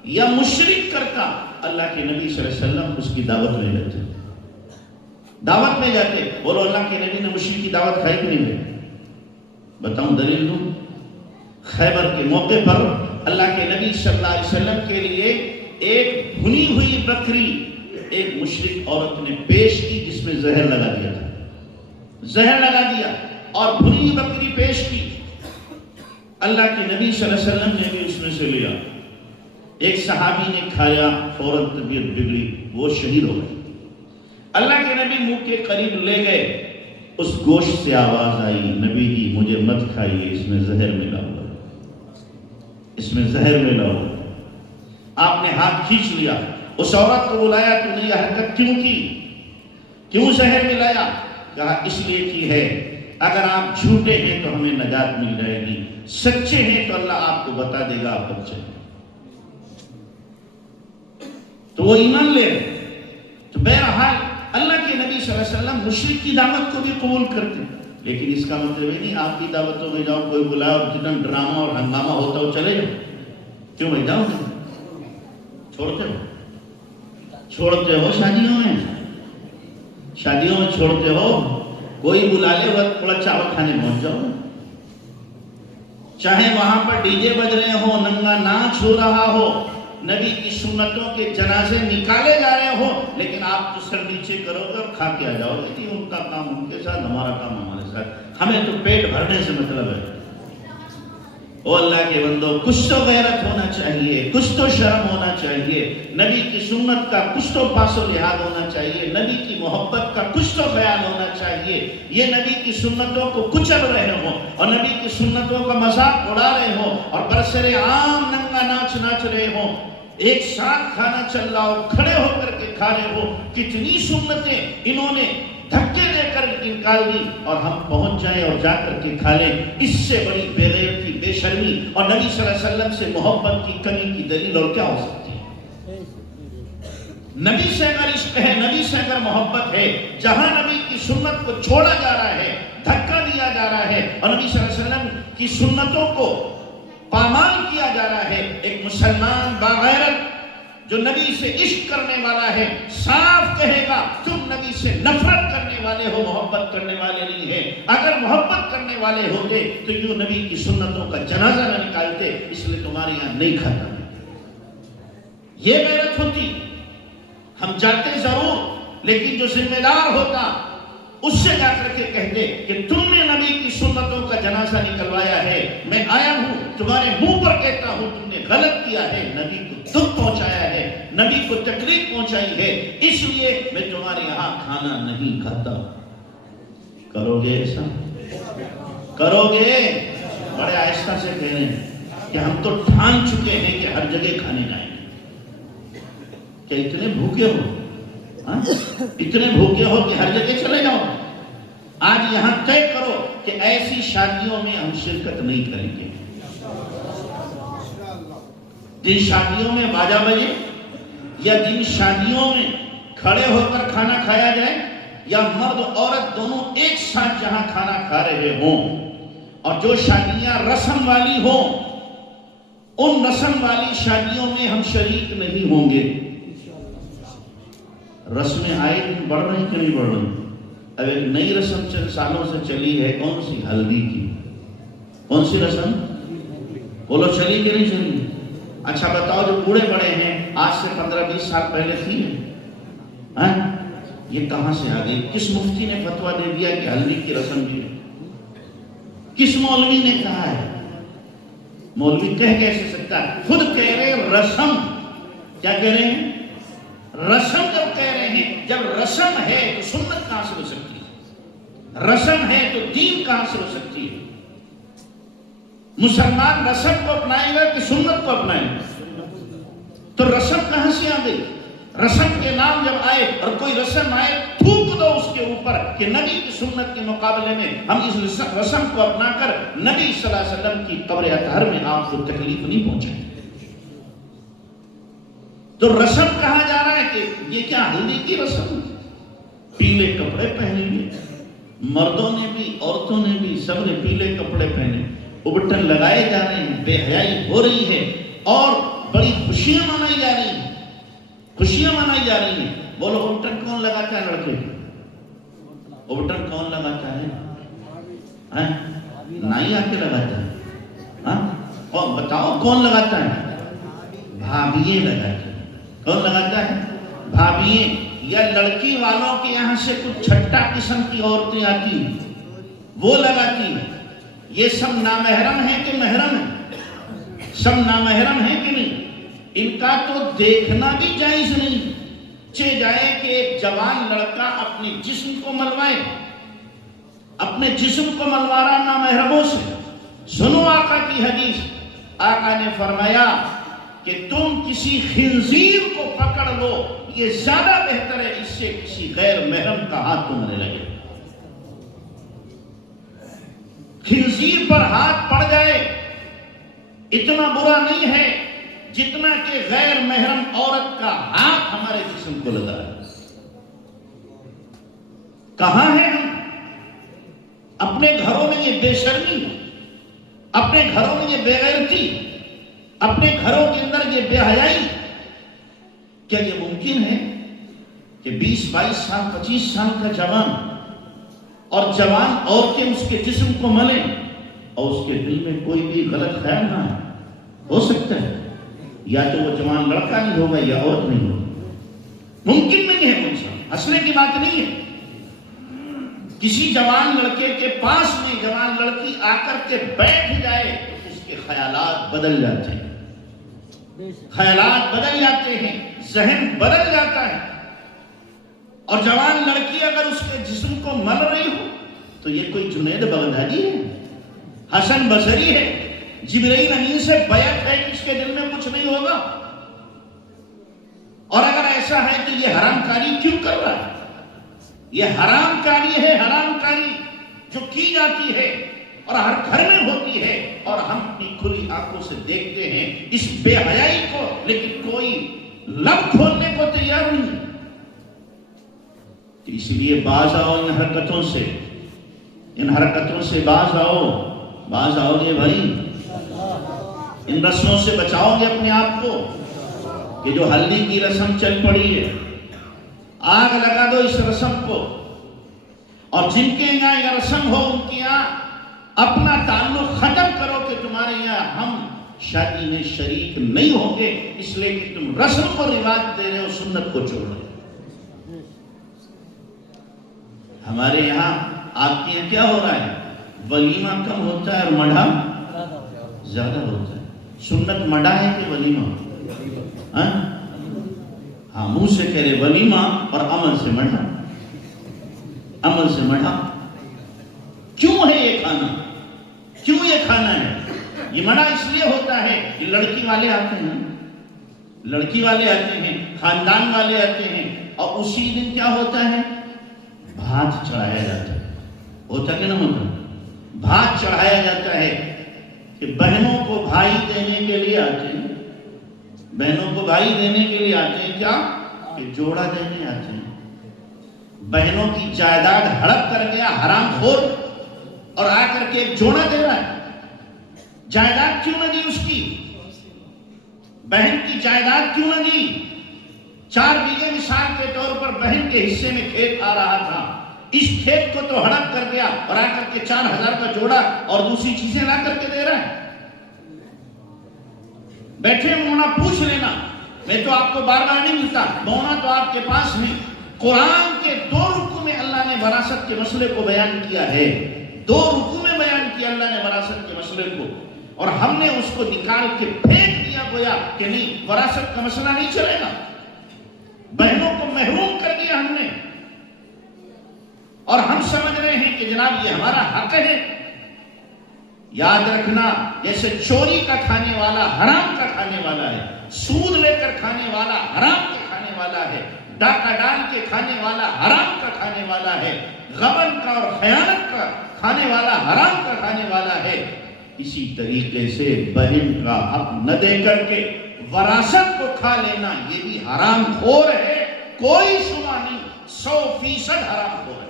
یا مشرک کرتا، اللہ کے نبی صلی اللہ علیہ وسلم اس کی دعوت میں جاتے، دعوت میں جاتے۔ بولو اللہ کے نبی نے مشرک کی دعوت کھائی کہ نہیں ہے؟ بتاؤں، دلیل دوں۔ خیبر کے موقع پر اللہ کے نبی صلی اللہ علیہ وسلم کے لیے ایک بھنی ہوئی بکری ایک مشرک عورت نے پیش کی، جس میں زہر لگا دیا تھا، زہر لگا دیا اور بھنی ہوئی بکری پیش کی۔ اللہ کے نبی صلی اللہ علیہ وسلم نے بھی اس میں سے لیا، ایک صحابی نے کھایا، فوراً طبیعت بگڑی، وہ شہید ہو گئے۔ اللہ کے نبی منہ کے قریب لے گئے، اس گوشت سے آواز آئی، نبی جی مجھے مت کھائیے، اس میں زہر ملا ہوا، اس میں زہر ملا ہوا۔ آپ نے ہاتھ کھینچ لیا، اس عورت کو بلایا، تو نے یہ حرکت کیوں کی؟ کیوں زہر ملایا؟ کہا اس لیے کی ہے، اگر آپ جھوٹے ہیں تو ہمیں نجات مل جائے گی، سچے ہیں تو اللہ آپ کو بتا دے گا آپ بچے ہیں۔ تو وہ ایمان لے رہے۔ تو بہرحال اللہ کے نبی صلی اللہ علیہ وسلم مشرک کی دعوت کو بھی قبول کرتے، لیکن اس کا مطلب یہ نہیں آپ کی دعوتوں میں جاؤ، کوئی بلاؤ، جتنا ڈرامہ اور ہنگامہ ہوتا ہو چلے جاؤ۔ کیوں بھائی جاؤ گے؟ چھوڑتے ہو شادیوں میں چھوڑتے ہو، کوئی بلا لے وقت تھوڑا چاول کھانے پہنچ جاؤ، چاہے وہاں پر ڈی جے بج رہے ہو، ننگا ناچ ہو رہا ہو، نبی کی سنتوں کے جنازے نکالے جا رہے ہو، لیکن آپ تو سر نیچے کرو گے اور کھا کے آ جاؤ گے۔ ان کا کام ان کے ساتھ، ہمارا کام ہمارے ساتھ، ہمیں تو پیٹ بھرنے سے مطلب ہے۔ او اللہ کے بندو، کچھ تو غیرت ہونا چاہیے، کچھ تو شرم ہونا چاہیے، نبی کی سنت کا کچھ تو پاس و لحاظ ہونا چاہیے، نبی کی محبت کا کچھ تو خیال ہونا چاہیے۔ یہ نبی کی سنتوں کو کچل رہے ہو اور نبی کی سنتوں کا مذاق اڑا رہے ہو اور برسر عام ننگا ناچ رہے ہو، ایک ساتھ کھانا چل رہا ہو، کھڑے ہو کر کے کھا رہے ہو، کتنی سنتیں انہوں نے دھکے دے کر نکال دی، اور ہم پہنچ جائیں اور جا کر کے کھا لیں۔ اس سے بڑی بے غیرتی، بے شرمی اور نبی صلی اللہ علیہ وسلم سے محبت کی کمی کی دلیل اور کیا ہو سکتی ہے؟ نبی سے اگر عشق ہے، نبی سے اگر محبت ہے، جہاں نبی کی سنت کو چھوڑا جا رہا ہے، دھکا دیا جا رہا ہے اور نبی صلی اللہ علیہ وسلم کی سنتوں کو پامال کیا جا رہا ہے، ایک مسلمان باغیرت جو نبی سے عشق کرنے والا ہے صاف کہے گا تم نبی سے نفرت کرنے والے ہو، محبت کرنے والے نہیں ہیں۔ اگر محبت کرنے والے ہوتے تو یوں نبی کی سنتوں کا جنازہ نہ نکالتے، اس لیے تمہارے یہاں نہیں کھاتا۔ یہ غیرت ہوتی، ہم جاتے ضرور، لیکن جو ذمہ دار ہوتا اس سے جا کر کے کہتے کہ تم نے نبی کی سنتوں کا جنازہ نکلوایا ہے، میں آیا ہوں تمہارے منہ پر کہتا ہوں تم نے غلط کیا ہے، نبی کو دکھ پہنچایا ہے، نبی کو تکلیف پہنچائی ہے، اس لیے میں تمہارے یہاں کھانا نہیں کھاتا۔ کرو گے ایسا؟ کرو گے؟ بڑے آہستہ سے کہہ رہے ہیں کہ ہم تو ٹھان چکے ہیں کہ ہر جگہ کھانے جائیں گے۔ کیا اتنے بھوکے ہو؟ اتنے بھوکے ہو کہ ہر جگہ چلے جاؤ؟ آج یہاں طے کرو کہ ایسی شادیوں میں ہم شرکت نہیں کریں گے۔ جن شادیوں میں باجا بجے یا جن شادیوں میں کھڑے ہو کر کھانا کھایا جائے یا مرد عورت دونوں ایک ساتھ جہاں کھانا کھا رہے ہوں، اور جو شادیاں رسم والی ہوں، ان رسم والی شادیوں میں ہم شریک نہیں ہوں گے۔ رسمیں آئے دن بڑھ رہی کہ نہیں بڑھ رہی؟ اب ایک نئی رسم چند سالوں سے چلی ہے، کون سی؟ ہلدی کی۔ کون سی رسم؟ بولو چلی کہ نہیں چلی؟ اچھا بتاؤ، جو بوڑھے بڑے ہیں آج سے 15-20 سال پہلے تھی ہے، یہ کہاں سے آ گئی؟ کس مفتی نے فتویٰ دے دیا کہ ہلدی کی رسم بھی ہے؟ کس مولوی نے کہا ہے؟ مولوی کہہ کیسے سکتا ہے؟ خود کہہ رہے رسم۔ کیا کہہ رہے ہیں؟ رسم جب کہہ رہے ہیں، جب رسم ہے تو سنت کہاں سے ہو سکتی ہے؟ رسم ہے تو دین کہاں سے ہو سکتی ہے؟ مسلمان رسم کو اپنائے گا کہ سنت کو اپنائے گا؟ تو رسم کہاں سے آ گئی؟ رسم کے نام جب آئے اور کوئی رسم آئے، تھوک دو اس کے اوپر کہ نبی کی سنت کے مقابلے میں ہم اس رسم کو اپنا کر نبی صلی اللہ علیہ وسلم کی قبر اطہر میں آپ کو تکلیف نہیں پہنچائیں. تو رسم کہا جا رہا ہے کہ یہ کیا ہلدی کی رسم؟ پیلے کپڑے پہنیں گے، مردوں نے بھی عورتوں نے بھی سب نے پیلے کپڑے پہنے، ابٹن لگائے جا رہے ہیں، بے حیائی ہو رہی ہے اور بڑی خوشیاں منائی جا رہی ہیں، خوشیاں منائی جا رہی ہیں. بولو ابٹن کون لگاتا ہے؟ لڑکے ابٹن کون لگاتا ہے؟ نائی آ کے لگاتا ہے؟ اور بتاؤ کون لگاتا ہے؟ بھابیے لگاتا ہے. کون لگاتا ہے؟ بھابیے. یا لڑکی والوں کے یہاں سے کچھ چھٹا قسم کی عورتیں آتی ہیں وہ لگاتی ہیں. یہ سب نامحرم ہیں کہ محرم ہیں؟ سب نامحرم ہیں کہ نہیں؟ ان کا تو دیکھنا بھی جائز نہیں. چہ جائے کہ ایک جوان لڑکا اپنے جسم کو ملوائے، اپنے جسم کو ملوا رہا نامحرموں سے. سنو آقا کی حدیث. آقا نے فرمایا کہ تم کسی خنزیر کو پکڑ لو، یہ زیادہ بہتر ہے اس سے کسی غیر محرم کا ہاتھ تمہارے لگے. خنزیر پر ہاتھ پڑ جائے اتنا برا نہیں ہے جتنا کہ غیر محرم عورت کا ہاتھ ہمارے جسم کو لگا ہے. کہاں ہیں ہم؟ اپنے گھروں میں یہ بے شرمی، اپنے گھروں میں یہ بے غیرتی، اپنے گھروں کے اندر یہ بے حیائی. کیا یہ ممکن ہے کہ 20-22 سال 25 سال کا جوان اور جوان عورتیں اس کے جسم کو ملیں اور اس کے دل میں کوئی بھی غلط خیال نہ ہے؟ ہو سکتا ہے. یا تو وہ جوان لڑکا نہیں ہوگا یا عورت نہیں ہوگا. ممکن نہیں ہے. منصا ہنسنے کی بات نہیں ہے. کسی جوان لڑکے کے پاس میں جوان لڑکی آ کر کے بیٹھ جائے تو اس کے خیالات بدل جاتے ہیں، خیالات بدل جاتے ہیں، ذہن بدل جاتا ہے. اور جوان لڑکی اگر اس کے جسم کو مل رہی ہو تو یہ کوئی جنید بغدادی ہے، حسن بصری ہے، جبرائیل امین سے بیعت ہے کہ اس کے دل میں کچھ نہیں ہوگا؟ اور اگر ایسا ہے تو یہ حرام کاری کیوں کر رہا ہے؟ یہ حرام کاری ہے، حرام کاری جو کی جاتی ہے اور ہر گھر میں ہوتی ہے اور ہم اپنی کھلی آنکھوں سے دیکھتے ہیں اس بے حیائی کو، لیکن کوئی لب کھولنے کو تیار نہیں. اس لیے باز آؤ ان حرکتوں سے، ان حرکتوں سے باز آؤ. باز آؤ گے بھائی؟ ان رسموں سے بچاؤ گے اپنے آپ کو کہ جو ہلدی کی رسم چل پڑی ہے، آگ لگا دو اس رسم کو. اور جن کے یہاں یہ رسم ہو ان کے یہاں اپنا تعلق ختم کرو کہ تمہارے یہاں ہم شادی میں شریک نہیں ہوں گے، اس لیے کہ تم رسم کو رواج دے رہے ہو، سنت کو چھوڑ رہے ہو. ہمارے یہاں آپ کے یہاں کیا ہو رہا ہے؟ ولیمہ کم ہوتا ہے اور مڈھا زیادہ ہوتا ہے. سنت مڈھا ہے کہ ولیمہ؟ ہاں منہ سے کہہ رہے ولیمہ اور عمل سے مڈھا. عمل سے مڈھا. کیوں ہے یہ کھانا؟ کیوں یہ کھانا ہے؟ یہ مڈھا اس لیے ہوتا ہے کہ لڑکی والے آتے ہیں، لڑکی والے آتے ہیں، خاندان والے آتے ہیں، اور اسی دن کیا ہوتا ہے؟ بھات چڑھایا جاتا ہے. ہوتا کہ نہ ہوتا؟ بھات چڑھایا جاتا ہے کہ بہنوں کو بھائی دینے کے لیے آتے ہیں، بہنوں کو بھائی دینے کے لیے آتے ہیں. کیا کہ جوڑا دینے آتے ہیں. بہنوں کی جائیداد ہڑپ کر گیا حرام خور اور آ کر کے ایک جوڑا دے رہا ہے. جائیداد کیوں نہ دی اس کی؟ بہن کی جائیداد کیوں نہ دی؟ 4 بیگھے مثال کے طور پر بہن کے حصے میں کھیت آ رہا تھا، اس کھیت کو تو ہڑپ کر دیا اور آ کر کے 4000 کا جوڑا اور دوسری چیزیں لا کر کے دے رہا ہے. بیٹھے مونا پوچھ لینا، میں تو آپ کو بار بار نہیں ملتا، مونا تو آپ کے پاس نہیں. قرآن کے 2 رکوع میں اللہ نے وراثت کے مسئلے کو بیان کیا ہے. 2 رکوع میں بیان کیا اللہ نے وراثت کے مسئلے کو، اور ہم نے اس کو نکال کے پھینک دیا گویا کہ نہیں وراثت کا مسئلہ نہیں چلے گا. بہنوں کو محروم کر دیا ہم نے، اور ہم سمجھ رہے ہیں کہ جناب یہ ہمارا حق ہے. یاد رکھنا، جیسے چوری کا کھانے والا حرام کا کھانے والا ہے، سود لے کر کھانے والا حرام کے کھانے کھانے والا ہے، ڈاکہ ڈال کے کھانے والا حرام کا کھانے والا ہے، غبن کا اور خیانت کا کھانے والا حرام کا کھانے والا ہے. اسی طریقے سے بہن کا حق نہ دے کر کے وراثت کو کھا لینا یہ بھی حرام خور ہے، کوئی شبہ نہیں، 100% حرام خور ہے.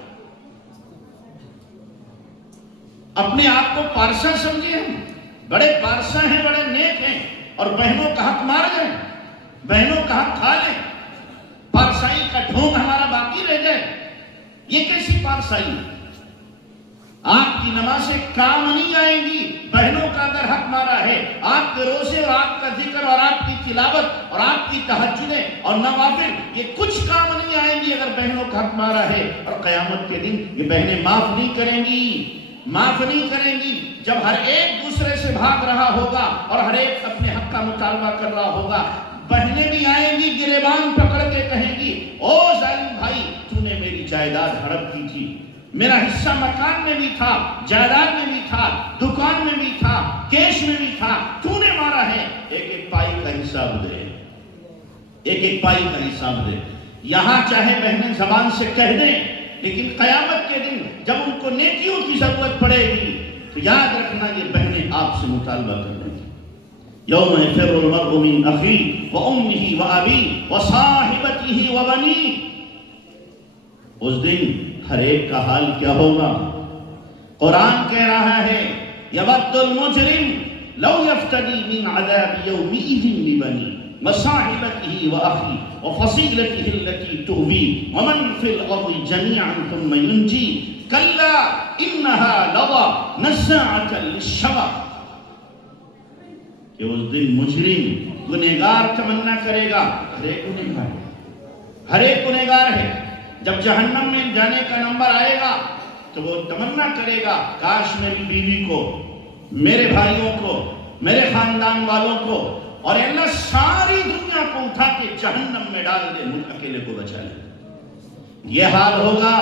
اپنے آپ کو پارسا سمجھے ہم، بڑے پارسا ہیں، بڑے نیک ہیں، اور بہنوں کا حق مار جائیں، بہنوں کا حق کھا لیں، پارسائی کا ڈھونگ ہمارا باقی رہ جائے. یہ کیسی پارسائی ہے؟ آپ کی نمازیں کام نہیں آئیں گی بہنوں کا اگر حق مارا ہے. آپ کے روزے اور آپ کا ذکر اور آپ کی تلاوت اور آپ کی تہجدیں اور نوافل یہ کچھ کام نہیں آئیں گی اگر بہنوں کا حق مارا ہے. اور قیامت کے دن یہ بہنیں معاف نہیں کریں گی، معاف نہیں کریں گی. جب ہر ایک دوسرے سے بھاگ رہا ہوگا اور ہر ایک اپنے حق کا مطالبہ کر رہا ہوگا، بہنیں بھی آئیں گی گریبان پکڑ کے کہیں گی، او ظالم بھائی تو نے میری جائیداد ہڑپ کی تھی، میرا حصہ مکان میں بھی تھا، جائیداد میں بھی تھا، دکان میں بھی تھا، کیش میں بھی تھا، تو نے مارا ہے. ایک ایک پائی کا حساب دے، ایک ایک پائی کا حساب دے. یہاں چاہے بہنیں زبان سے کہہ دیں، لیکن قیامت کے دن جب ان کو نیکیوں کی ضرورت پڑے گی تو یاد رکھنا یہ بہنیں آپ سے مطالبہ کر لیں گی. یوم یفر المرء من اخیہ وامہ وابیہ وصاحبتہ وبنیہ. اس دن ہر ایک کا حال کیا ہوگا؟ قرآن کہہ رہا ہے یود المجرم لو یفتدی من عذاب یومئذ ببنیہ وصاحبتہ واخیہ وفصیلتہ التی تؤویہ ومن فی الارض جمیعا ثم ینجیہ کلا انہا لظی نزاعۃ للشوی. کہ اس دن مجرم گنہگار تمنا کرے گا، ہر ایک گنہگار ہے. جب جہنم میں جانے کا نمبر آئے گا تو وہ تمنا کرے گا کاش میری بیوی کو، میرے بھائیوں کو، میرے خاندان والوں کو، اور اللہ ساری دنیا کو اٹھا کے جہنم میں ڈال دے، مجھ اکیلے کو بچا لے. یہ حال ہوگا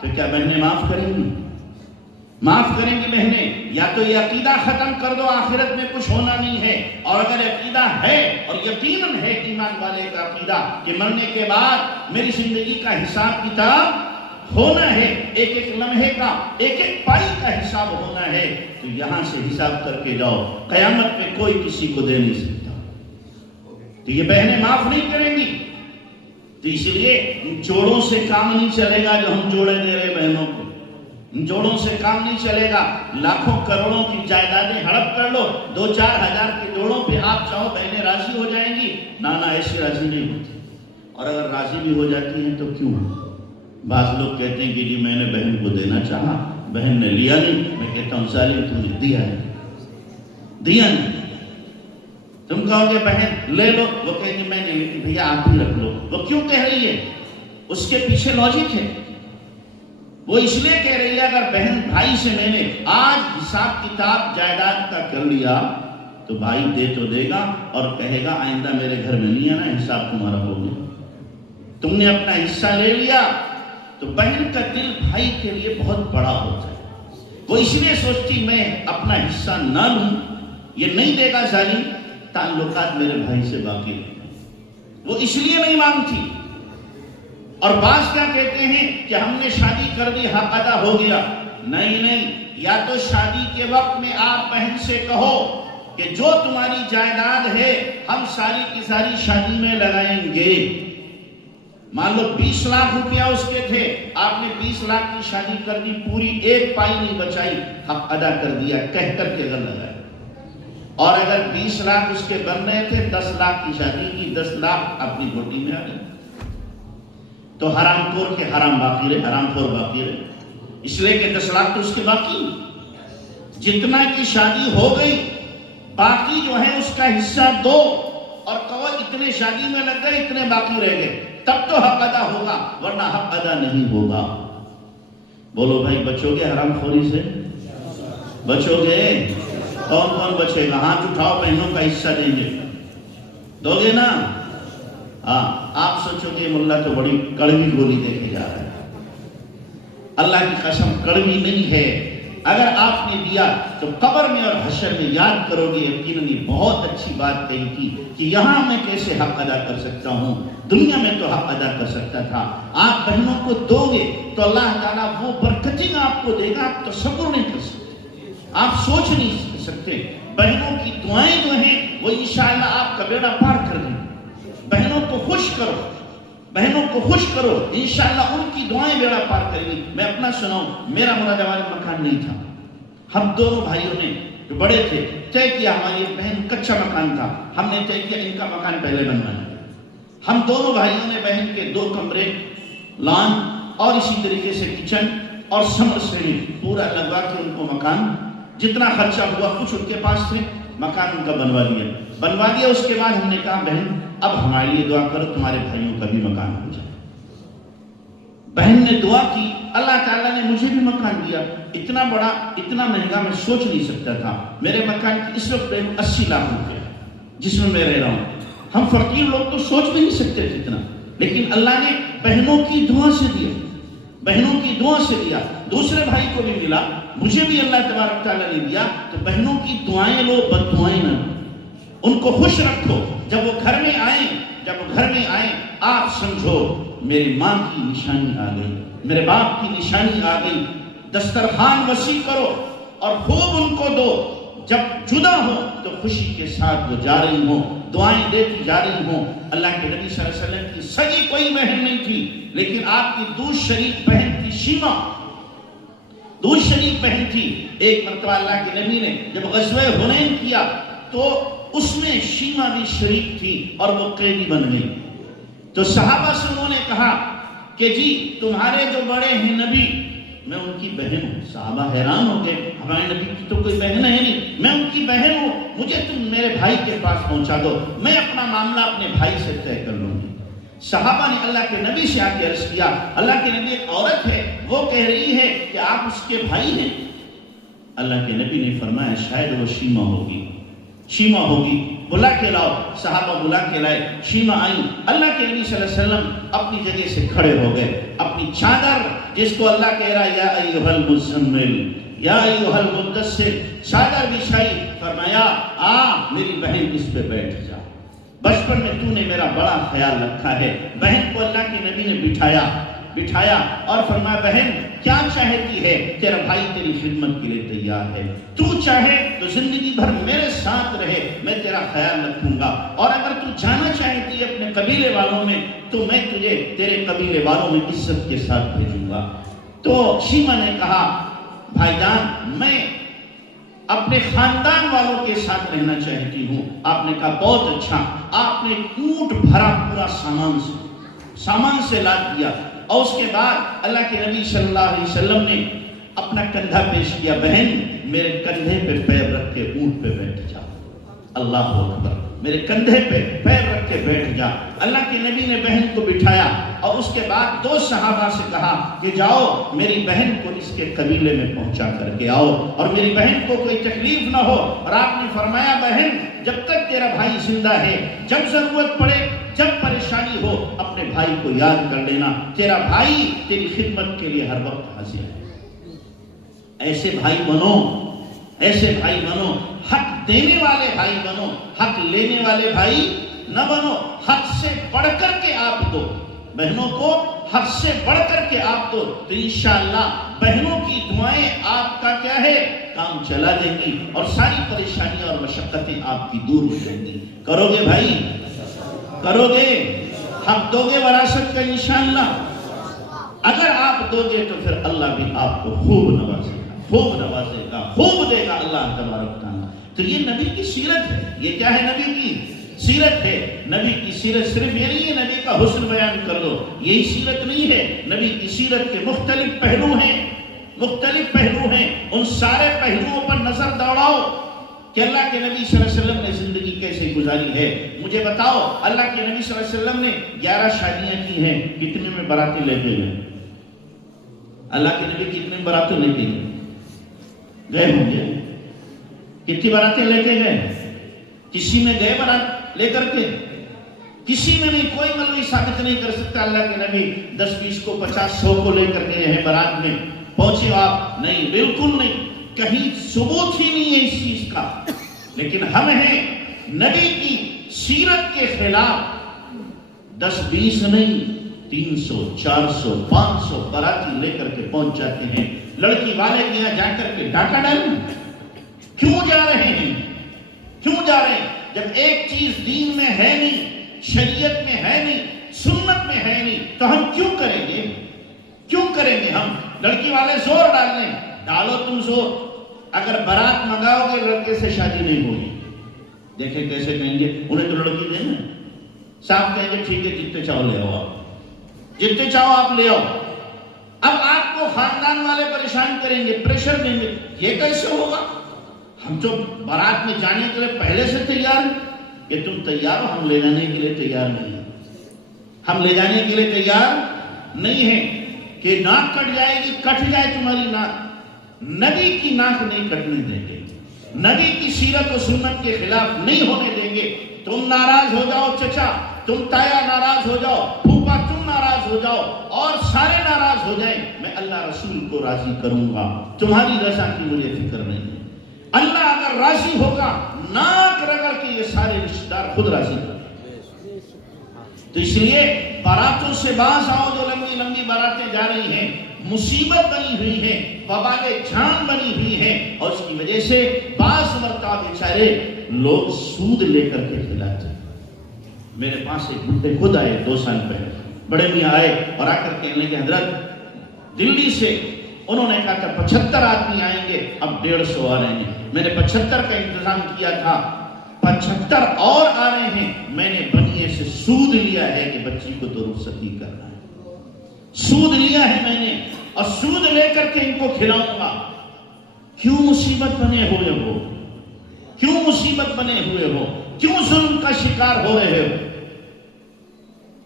تو کیا بہنیں معاف کریں گی؟ معاف کریں گی بہنیں؟ یا تو یہ عقیدہ ختم کر دو آخرت میں کچھ ہونا نہیں ہے، اور اگر عقیدہ ہے اور یقیناً ہے ایمان والے کا عقیدہ کہ مرنے کے بعد میری زندگی کا حساب کتاب ہونا ہے، ایک ایک لمحے کا، ایک ایک پائی کا حساب ہونا ہے، تو یہاں سے حساب کر کے جاؤ. قیامت میں کوئی کسی کو دے نہیں سکتا. تو یہ بہنیں معاف نہیں کریں گی. تو اس لیے ان جوڑوں سے کام نہیں چلے گا جو ہم جوڑے دے رہے بہنوں کو. ان جوڑوں سے کام نہیں چلے گا. لاکھوں کروڑوں کی جائیدادیں ہڑپ کر لو، 2-4 ہزار کے جوڑوں پہ آپ چاہو بہنیں راضی ہو جائیں گی؟ نانا ایسے راضی نہیں ہوتی. اور اگر راضی بھی ہو جاتی ہیں تو کیوں؟ بعض لوگ کہتے ہیں کہ جی میں نے بہن کو دینا چاہا، بہن نے لیا نہیں. میں کہتا ہوں ظالم تم نے دیا ہے، دیا نہیں. تم کہو گے بہن لے لو، وہ کہیں گے میں نہیں لیتی، بھیا آپ ہی رکھ لو. وہ کیوں کہہ رہی ہے؟ اس کے پیچھے لاجک ہے. وہ اس لیے کہہ رہی ہے اگر بہن بھائی سے میں نے آج حساب کتاب جائیداد کا کر لیا تو بھائی دے تو دے گا اور کہے گا آئندہ میرے گھر میں نہیں آنا، حساب تمہارا ہو گیا. تم نے اپنا حصہ لے لیا. تو بہن کا دل بھائی کے لیے بہت بڑا ہوتا ہے. وہ اس لیے سوچتی میں اپنا حصہ نہ لوں، یہ نہیں دے گا ظالم، تعلقات میرے بھائی سے باقی رہتے. وہ اس لیے نہیں مانگتی. اور بعض کیا کہتے ہیں کہ ہم نے شادی کر دی حق ادا ہو گیا. نہیں، یا تو شادی کے وقت میں آپ بہن سے کہو کہ جو تمہاری جائیداد ہے ہم ساری کی ساری شادی میں لگائیں گے. مان لو 20 لاکھ روپیہ اس کے تھے، آپ نے 20 لاکھ کی شادی کر دی، پوری ایک پائی نہیں بچائی، حق ادا کر دیا کہہ کر کے گھر لگایا. اور اگر 20 لاکھ اس کے بن رہے تھے، 10 لاکھ کی شادی کی، 10 لاکھ اپنی گھوٹی میں آ گئے. تو حرام خور کے حرام باقی رہے، حرام خور باقی رہے. اس لیے کہ 10 لاکھ تو اس کے باقی، جتنا کی شادی ہو گئی باقی جو ہے اس کا حصہ دو، اور کہو اتنے شادی میں لگ گئے اتنے باقی رہ گئے، تب تو حق ادا ہوگا، ورنہ حق ادا نہیں ہوگا. بولو بھائی بچو گے حرام خوری سے؟ بچو گے؟ کون کون بچے گا؟ ہاتھ اٹھاؤ. بہنوں کا حصہ دیں گے، دو گے نا؟ ہاں. آپ سوچو گے ملا تو بڑی کڑوی گولی دے کے جا رہا ہے. اللہ کی قسم کڑوی نہیں ہے. اگر آپ نے دیا تو قبر میں اور حشر میں یاد کرو گے یقیناً یہ بہت اچھی بات کہی تھی کہ یہاں میں کیسے حق ادا کر سکتا ہوں، دنیا میں تو حق ادا کر سکتا تھا۔ آپ بہنوں کو دو گے تو اللہ تعالیٰ وہ برکتیں آپ کو دے گا، آپ تصور نہیں کر سکتے، آپ سوچ نہیں سکتے۔ بہنوں کی دعائیں جو ہیں وہ انشاءاللہ آپ کا بیڑا پار کر دیں گے۔ بہنوں کو خوش کرو، بہنوں کو خوش کرو، انشاءاللہ ان کی دعائیں بیڑا پار کریں گی۔ میں اپنا سناؤں، میرا مراد آباد مکان نہیں تھا، ہم دونوں بھائیوں نے جو بڑے تھے طے کیا، ہماری ایک بہن کچا مکان تھا، ہم نے طے کیا ان کا مکان پہلے بننا ہے۔ ہم دونوں بھائیوں نے بہن کے 2 کمرے، لان اور اسی طریقے سے کچن اور سمر سیڑھی پورا لگوا کے ان کو مکان، جتنا خرچہ ہوا کچھ ان کے پاس تھے، مکان ان کا بنوا دیا۔ اس کے بعد ہم نے کہا بہن اب ہمارے لیے دعا کرو، تمہارے بھائیوں کا بھی مکان ہو جائے۔ بہن نے دعا کی، اللہ تعالیٰ نے مجھے بھی مکان دیا، اتنا بڑا اتنا مہنگا میں سوچ نہیں سکتا تھا۔ میرے مکان کی اس وقت 80 لاکھ روپے جس میں رہ رہا ہوں، ہم فقیر لوگ تو سوچ بھی نہیں سکتے اتنا، لیکن اللہ نے بہنوں کی دعا سے دیا، بہنوں کی دعا سے دیا۔ دوسرے بھائی کو بھی ملا، مجھے بھی اللہ تبارک تعالیٰ نے دیا۔ تو بہنوں کی دعائیں لو، بد دعائیں نہ، ان کو خوش رکھو۔ جب وہ گھر میں آئیں آپ سمجھو میری ماں کی نشانی آ گئی، میرے باپ کی نشانی آ گئی۔ دسترخوان وسیع کرو اور خوب ان کو دو، جب جدا ہو تو خوشی کے ساتھ وہ جا رہی ہوں، دعائیں دیتی جا رہی ہوں۔ اللہ کے نبی صلی اللہ علیہ وسلم کی سگی کوئی بہن نہیں تھی، لیکن آپ کی دودھ شریک بہن تھی شیما، دودھ شریک بہن تھی۔ ایک مرتبہ اللہ کے نبی نے جب غزوہ حنین کیا تو اس میں شیما بھی شریک تھی اور وہ قیدی بن گئی۔ تو صحابہ سے انہوں نے کہا کہ جی تمہارے جو بڑے ہیں نبی، میں ان کی بہن ہوں۔ صحابہ حیران ہو گئے، ہمارے نبی کی تو کوئی بہن ہے نہیں، میں ان کی بہن ہوں، مجھے تم میرے بھائی کے پاس پہنچا دو، میں اپنا معاملہ اپنے بھائی سے طے کر لوں گی۔ صحابہ نے اللہ کے نبی سے آ کے عرض کیا، اللہ کے نبی ایک عورت ہے، وہ کہہ رہی ہے کہ آپ اس کے بھائی ہیں۔ اللہ کے نبی نے فرمایا شاید وہ شیما ہوگی، شیما ہوگی، بلا کے لاؤ۔ صحابہ بلا کے لائے، شیما آئی۔ اللہ کے نبی صلی اللہ علیہ وسلم اپنی جگہ سے کھڑے ہو گئے، اپنی چادر جس کو اللہ کہہ رہا ہے یا ایھا المزمل یا ایھا المدثر، چادر بچھائی، فرمایا میری بہن اس پہ بیٹھ جا، بچپن میں تو نے میرا بڑا خیال رکھا ہے۔ بہن کو اللہ کے نبی نے بٹھایا اور فرمایا بہن کیا چاہتی ہے؟ تیرا بھائی تیری خدمت کے لیے تیار ہے، تو چاہے تو زندگی بھر میرے ساتھ رہے، میں تیرا خیال رکھوں گا، اور اگر تو جانا چاہتی ہے اپنے قبیلے والوں میں تو میں تجھے تیرے قبیلے والوں میں عزت کے ساتھ بھیجوں گا۔ تو شیما نے کہا بھائی جان میں اپنے خاندان والوں کے ساتھ رہنا چاہتی ہوں۔ آپ نے کہا بہت اچھا۔ آپ نے اونٹ بھرا پورا سامان سے لاد دیا، اور اس کے بعد اللہ کے نبی صلی اللہ علیہ وسلم نے اپنا کندھا پیش کیا، بہن میرے کندھے پہ پیر رکھ کے اونٹ پہ بیٹھ جا۔ اللہ اکبر، میرے کندھے پہ پیر رکھ کے بیٹھ جا۔ اللہ کے نبی نے بہن کو بٹھایا اور اس کے بعد 2 صحابہ سے کہا کہ جاؤ میری بہن کو اس کے قبیلے میں پہنچا کر کے آؤ اور میری بہن کو کوئی تکلیف نہ ہو۔ اور آپ نے فرمایا بہن جب تک تیرا بھائی زندہ ہے، جب ضرورت پڑے، جب پریشانی ہو، اپنے بھائی کو یاد کر لینا، تیرا بھائی تیری خدمت کے لیے ہر وقت حاضر ہے۔ ایسے بھائی بنو، ایسے بھائی بنو، حق دینے والے بھائی بنو، حق لینے والے بھائی نہ بنو۔ حق سے بڑھ کر کے آپ دو، بہنوں کو حق سے بڑھ کر کے آپ دو، تو انشاءاللہ بہنوں کی دعائیں آپ کا کیا ہے کام چلا دیں گی اور ساری پریشانیاں اور مشقتیں آپ کی دور ہو جائیں گی۔ کرو گے بھائی؟ کرو گے؟ حق دو گے وراثت کا انشاءاللہ؟ اگر آپ دو گے تو پھر اللہ بھی آپ کو خوب نوازے گا، خوب نوازے گا، خوب دے گا اللہ تبارک تعالیٰ۔ تو یہ نبی کی سیرت ہے، یہ کیا ہے؟ نبی کی سیرت ہے۔ نبی کی سیرت صرف یہ نہیں ہے نبی کا حسن بیان کر دو، یہی سیرت نہیں ہے۔ نبی کی سیرت کے مختلف پہلو ہیں، مختلف پہلو ہیں، ان سارے پہلوؤں پر نظر دوڑاؤ کہ اللہ کے نبی صلی اللہ علیہ وسلم نے زندگی کیسے گزاری ہے۔ مجھے بتاؤ اللہ کے نبی صلی اللہ علیہ وسلم نے 11 شادیاں کی ہیں، کتنے میں باراتیں لے کے گئے؟ اللہ کے نبی کتنے باراتیں لے کے گئے ہوں گے؟ کتنی باراتیں لے کے گئے؟ کسی میں گئے بارات لے کر کے؟ کسی میں نہیں۔ کوئی مولوی ثابت نہیں کر سکتا اللہ کے نبی 10 20 کو 50 100 کو لے کر گئے ہیں بارات میں، پہنچے آپ؟ نہیں، بالکل نہیں۔ کہیں ثبوت ہی نہیں ہے اس چیز کا، لیکن ہم ہیں نبی کی سیرت کے خلاف 10-20 نہیں 300 400 500 باراتی لے کر کے پہنچ جاتے ہیں، لڑکی والے کے یہاں جا کر کے ڈاکہ ڈالیں۔ کیوں جا رہے ہیں؟ کیوں جا رہے ہیں؟ جب ایک چیز دین میں ہے نہیں، شریعت میں ہے نہیں، سنت میں ہے نہیں، تو ہم کیوں کریں گے؟ کیوں کریں گے ہم؟ لڑکی والے زور ڈال لیں، ڈالو تم زور، اگر بارات منگاؤ گے لڑکے سے شادی نہیں ہوگی۔ دیکھیں کیسے کہیں گے، انہیں تو لڑکی دینا، صاحب کہیں گے ٹھیک ہے جتنے چاہو لے آؤ، آپ جتنے چاہو آپ لے آؤ۔ اب آپ کو خاندان والے پریشان کریں گے، پریشر دیں گے، یہ کیسے ہوگا؟ ہم جو بارات میں جانے کے لیے پہلے سے تیار ہیں کہ تم تیار ہو، ہم لے جانے کے لیے تیار نہیں ہیں، ہم لے جانے کے لیے تیار نہیں ہیں کہ ناک کٹ جائے گی، کٹ جائے تمہاری ناک، نبی کی ناک نہیں کٹنے دیں گے، نبی کی سیرت و سنت کے خلاف نہیں ہونے دیں گے۔ تم ناراض ہو جاؤ چچا، تم تایا ناراض ہو جاؤ، پھوپا تم ناراض ہو جاؤ، اور سارے ناراض ہو جائیں، میں اللہ رسول کو راضی کروں گا، تمہاری رضا کی مجھے فکر نہیں ہے۔ اللہ اگر راضی ہوگا، ناک رگڑ کے یہ سارے رشتہ دار خود راضی کریں۔ تو اس لیے باراتوں سے باز آؤ، جو لمبی لمبی باراتیں جا رہی ہیں، مصیبت بنی ہوئی ہے، وبال جان بنی ہوئی ہے، اور اس کی وجہ سے بعض مرتبہ بیچارے لوگ سود لے کر کے کھلاتے ہیں۔ میرے پاس ایک بڈھے خود آئے 2 سال پہلے، بڑے میاں آئے اور آ کر کہنے لگے حضرت دلی سے انہوں نے کہا تھا 75 آدمی آئیں گے، اب 150 آ رہے ہیں، میں نے 75 کا انتظام کیا تھا، 75 اور آ رہے ہیں، میں نے بنیے سے سود لیا ہے کہ بچی کو تو رخصتی کرنا ہے، سود لیا ہے میں نے، اور سود لے کر کے ان کو کھلاؤں گا۔ کیوں مصیبت بنے ہوئے ہو؟ کیوں مصیبت بنے ہوئے ہو؟ کیوں ظلم کا شکار ہو رہے ہو؟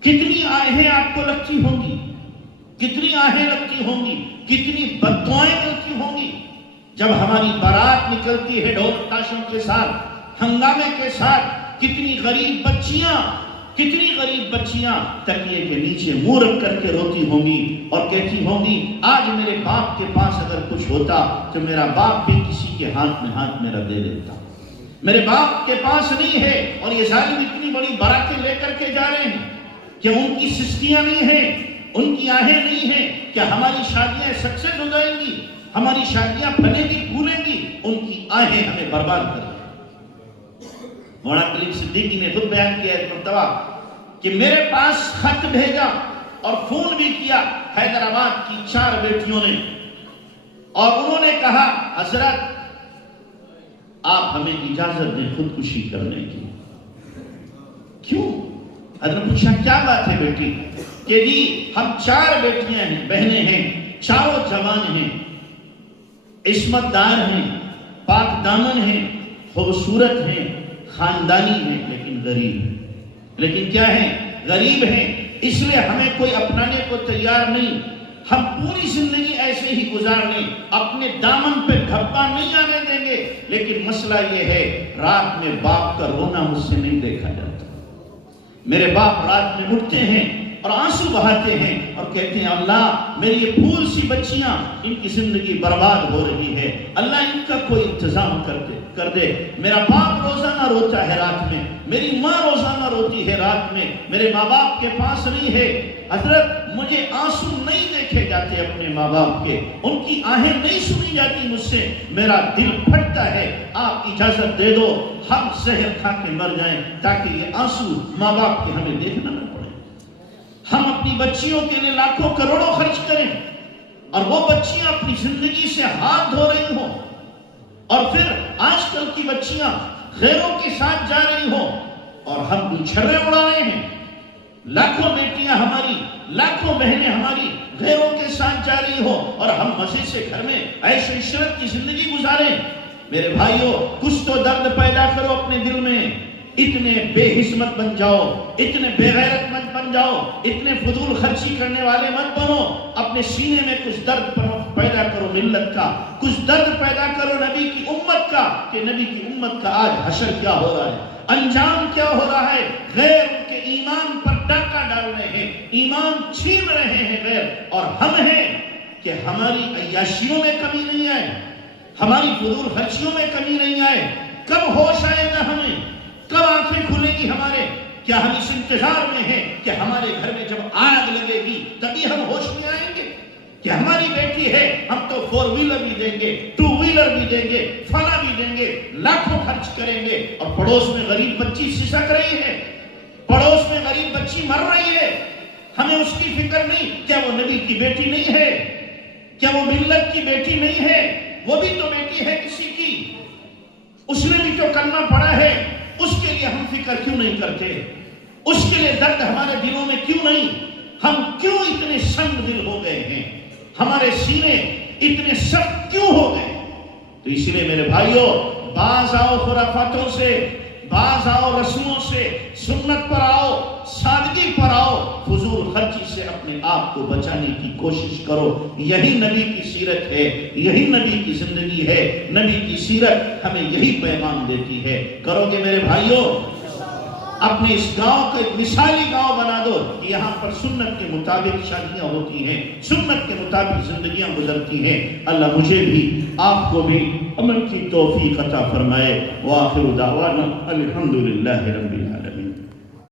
کتنی آہیں آپ کو لگتی ہوں گی، کتنی آہیں لگتی ہوں گی، کتنی بددعائیں ملتی ہوں گی جب ہماری بارات نکلتی ہے ڈھول تاشوں کے ساتھ، ہنگامے کے ساتھ۔ کتنی غریب بچیاں تکیے کے نیچے منہ رکھ کر کے روتی ہوں گی اور کہتی ہوں گی آج میرے باپ کے پاس اگر کچھ ہوتا تو میرا باپ بھی کسی کے ہاتھ میں ہاتھ میرا دے دیتا، میرے باپ کے پاس نہیں ہے، اور یہ ظالم اتنی بڑی باراتیں لے کر کے جا رہے ہیں کہ ان کی سستیاں نہیں ہیں، ان کی آہیں نہیں ہیں کہ ہماری شادیاں سکسیس ہو جائیں گی، ہماری شادیاں پھلیں گی پھولیں گی، ان کی آہیں ہمیں برباد کر دیں۔ مولانا کلیم صدیقی نے خود بیان کیا ایک مرتبہ کہ میرے پاس خط بھیجا اور فون بھی کیا حیدرآباد کی 4 بیٹیوں نے، اور انہوں نے کہا حضرت آپ ہمیں اجازت دیں خودکشی کرنے کی۔ کیوں؟ حضرت پوچھا کیا بات ہے بیٹی؟ کہ جی ہم 4 بیٹیاں ہیں، بہنیں ہیں، چاروں جوان ہیں، عصمت دار ہیں، پاک دامن ہیں، خوبصورت ہیں، خاندانی ہیں، لیکن غریب ہیں۔ لیکن کیا ہیں؟ غریب ہیں، اس لیے ہمیں کوئی اپنانے کو تیار نہیں، ہم پوری زندگی ایسے ہی گزار لیں، اپنے دامن پہ دھبا نہیں آنے دیں گے، لیکن مسئلہ یہ ہے رات میں باپ کا رونا مجھ سے نہیں دیکھا جاتا۔ میرے باپ رات میں اٹھتے ہیں اور آنسو بہاتے ہیں اور کہتے ہیں اللہ میری یہ پھول سی بچیاں، ان کی زندگی برباد ہو رہی ہے، اللہ ان کا کوئی انتظام کر دے۔ میرا باپ روزانہ روتا ہے رات میں، میری ماں روزانہ روتی ہے رات میں، میرے ماں باپ کے پاس نہیں ہے۔ حضرت مجھے آنسو نہیں دیکھے جاتے اپنے ماں باپ کے، ان کی آہیں نہیں سنی جاتی مجھ سے، میرا دل پھٹتا ہے، آپ اجازت دے دو ہم زہر کھا کے مر جائیں تاکہ یہ آنسو ماں باپ کے ہمیں دیکھنا نہ پڑے۔ ہم اپنی بچیوں کے لیے لاکھوں کروڑوں خرچ کریں اور وہ بچیاں اپنی زندگی سے ہاتھ دھو رہی ہوں، اور پھر آج کل کی بچیاں غیروں کے ساتھ جا رہی ہوں اور ہم گلچھرے اڑا رہے ہیں۔ لاکھوں بیٹیاں ہماری، لاکھوں بہنیں ہماری غیروں کے ساتھ جا رہی ہو اور ہم مزے سے گھر میں عیش و عشرت کی زندگی گزاریں۔ میرے بھائیوں کچھ تو درد پیدا کرو اپنے دل میں، اتنے بے حسمت بن جاؤ، اتنے بے غیرت مت بن جاؤ، اتنے فضول خرچی کرنے والے مت بنو، اپنے سینے میں کچھ درد پیدا کرو ملت کا، کچھ درد پیدا کرو نبی کی امت کا، کہ نبی کی امت کا آج حشر کیا ہو رہا ہے، انجام کیا ہو رہا ہے۔ غیر کے ایمان پر ڈاکہ ڈال رہے ہیں، ایمان چھین رہے ہیں غیر، اور ہم ہیں کہ ہماری عیاشیوں میں کمی نہیں آئے، ہماری فضول خرچیوں میں کمی نہیں آئے. کب ہوش آئے گا ہمیں؟ کب آنکھیں کھلے گی ہمارے؟ کیا ہم اس انتظار میں ہیں کہ ہمارے گھر میں جب آگ لگے گی تبھی ہم ہوش میں آئیں گے؟ کہ ہماری بیٹی ہے ہم تو 4 ویلر بھی دیں گے، 2 ویلر بھی دیں گے، فلاں بھی دیں گے، لاکھوں خرچ کریں گے، اور پڑوس میں غریب بچی سسک رہی ہے، پڑوس میں غریب بچی مر رہی ہے، ہمیں اس کی فکر نہیں؟ کیا وہ نبی کی بیٹی نہیں ہے؟ کیا وہ ملت کی بیٹی نہیں ہے؟ وہ بھی تو بیٹی ہے کسی کی، اس نے بھی تو کرنا پڑا ہے. اس کے لیے ہم فکر کیوں نہیں کرتے؟ اس کے لیے درد ہمارے دلوں میں کیوں نہیں؟ ہم کیوں اتنے سنگ دل ہو گئے ہیں؟ ہمارے سینے اتنے سخت کیوں ہو گئے؟ تو اس لیے میرے بھائیوں، باز آؤ خرافاتوں سے، باز آؤ رسموں سے، سنت پر آؤ، سادگی پر آؤ، فضول خرچی سے اپنے آپ کو بچانے کی کوشش کرو. یہی نبی کی سیرت ہے، یہی نبی کی زندگی ہے. نبی کی سیرت ہمیں یہی پیغام دیتی ہے. کرو گے میرے بھائیوں؟ اپنے اس گاؤں کو ایک مثالی گاؤں بنا دو کہ یہاں پر سنت کے مطابق شادیاں ہوتی ہیں، سنت کے مطابق زندگیاں گزرتی ہیں. اللہ مجھے بھی آپ کو بھی عمل کی توفیق عطا فرمائے. وآخر دعوانا الحمدللہ رب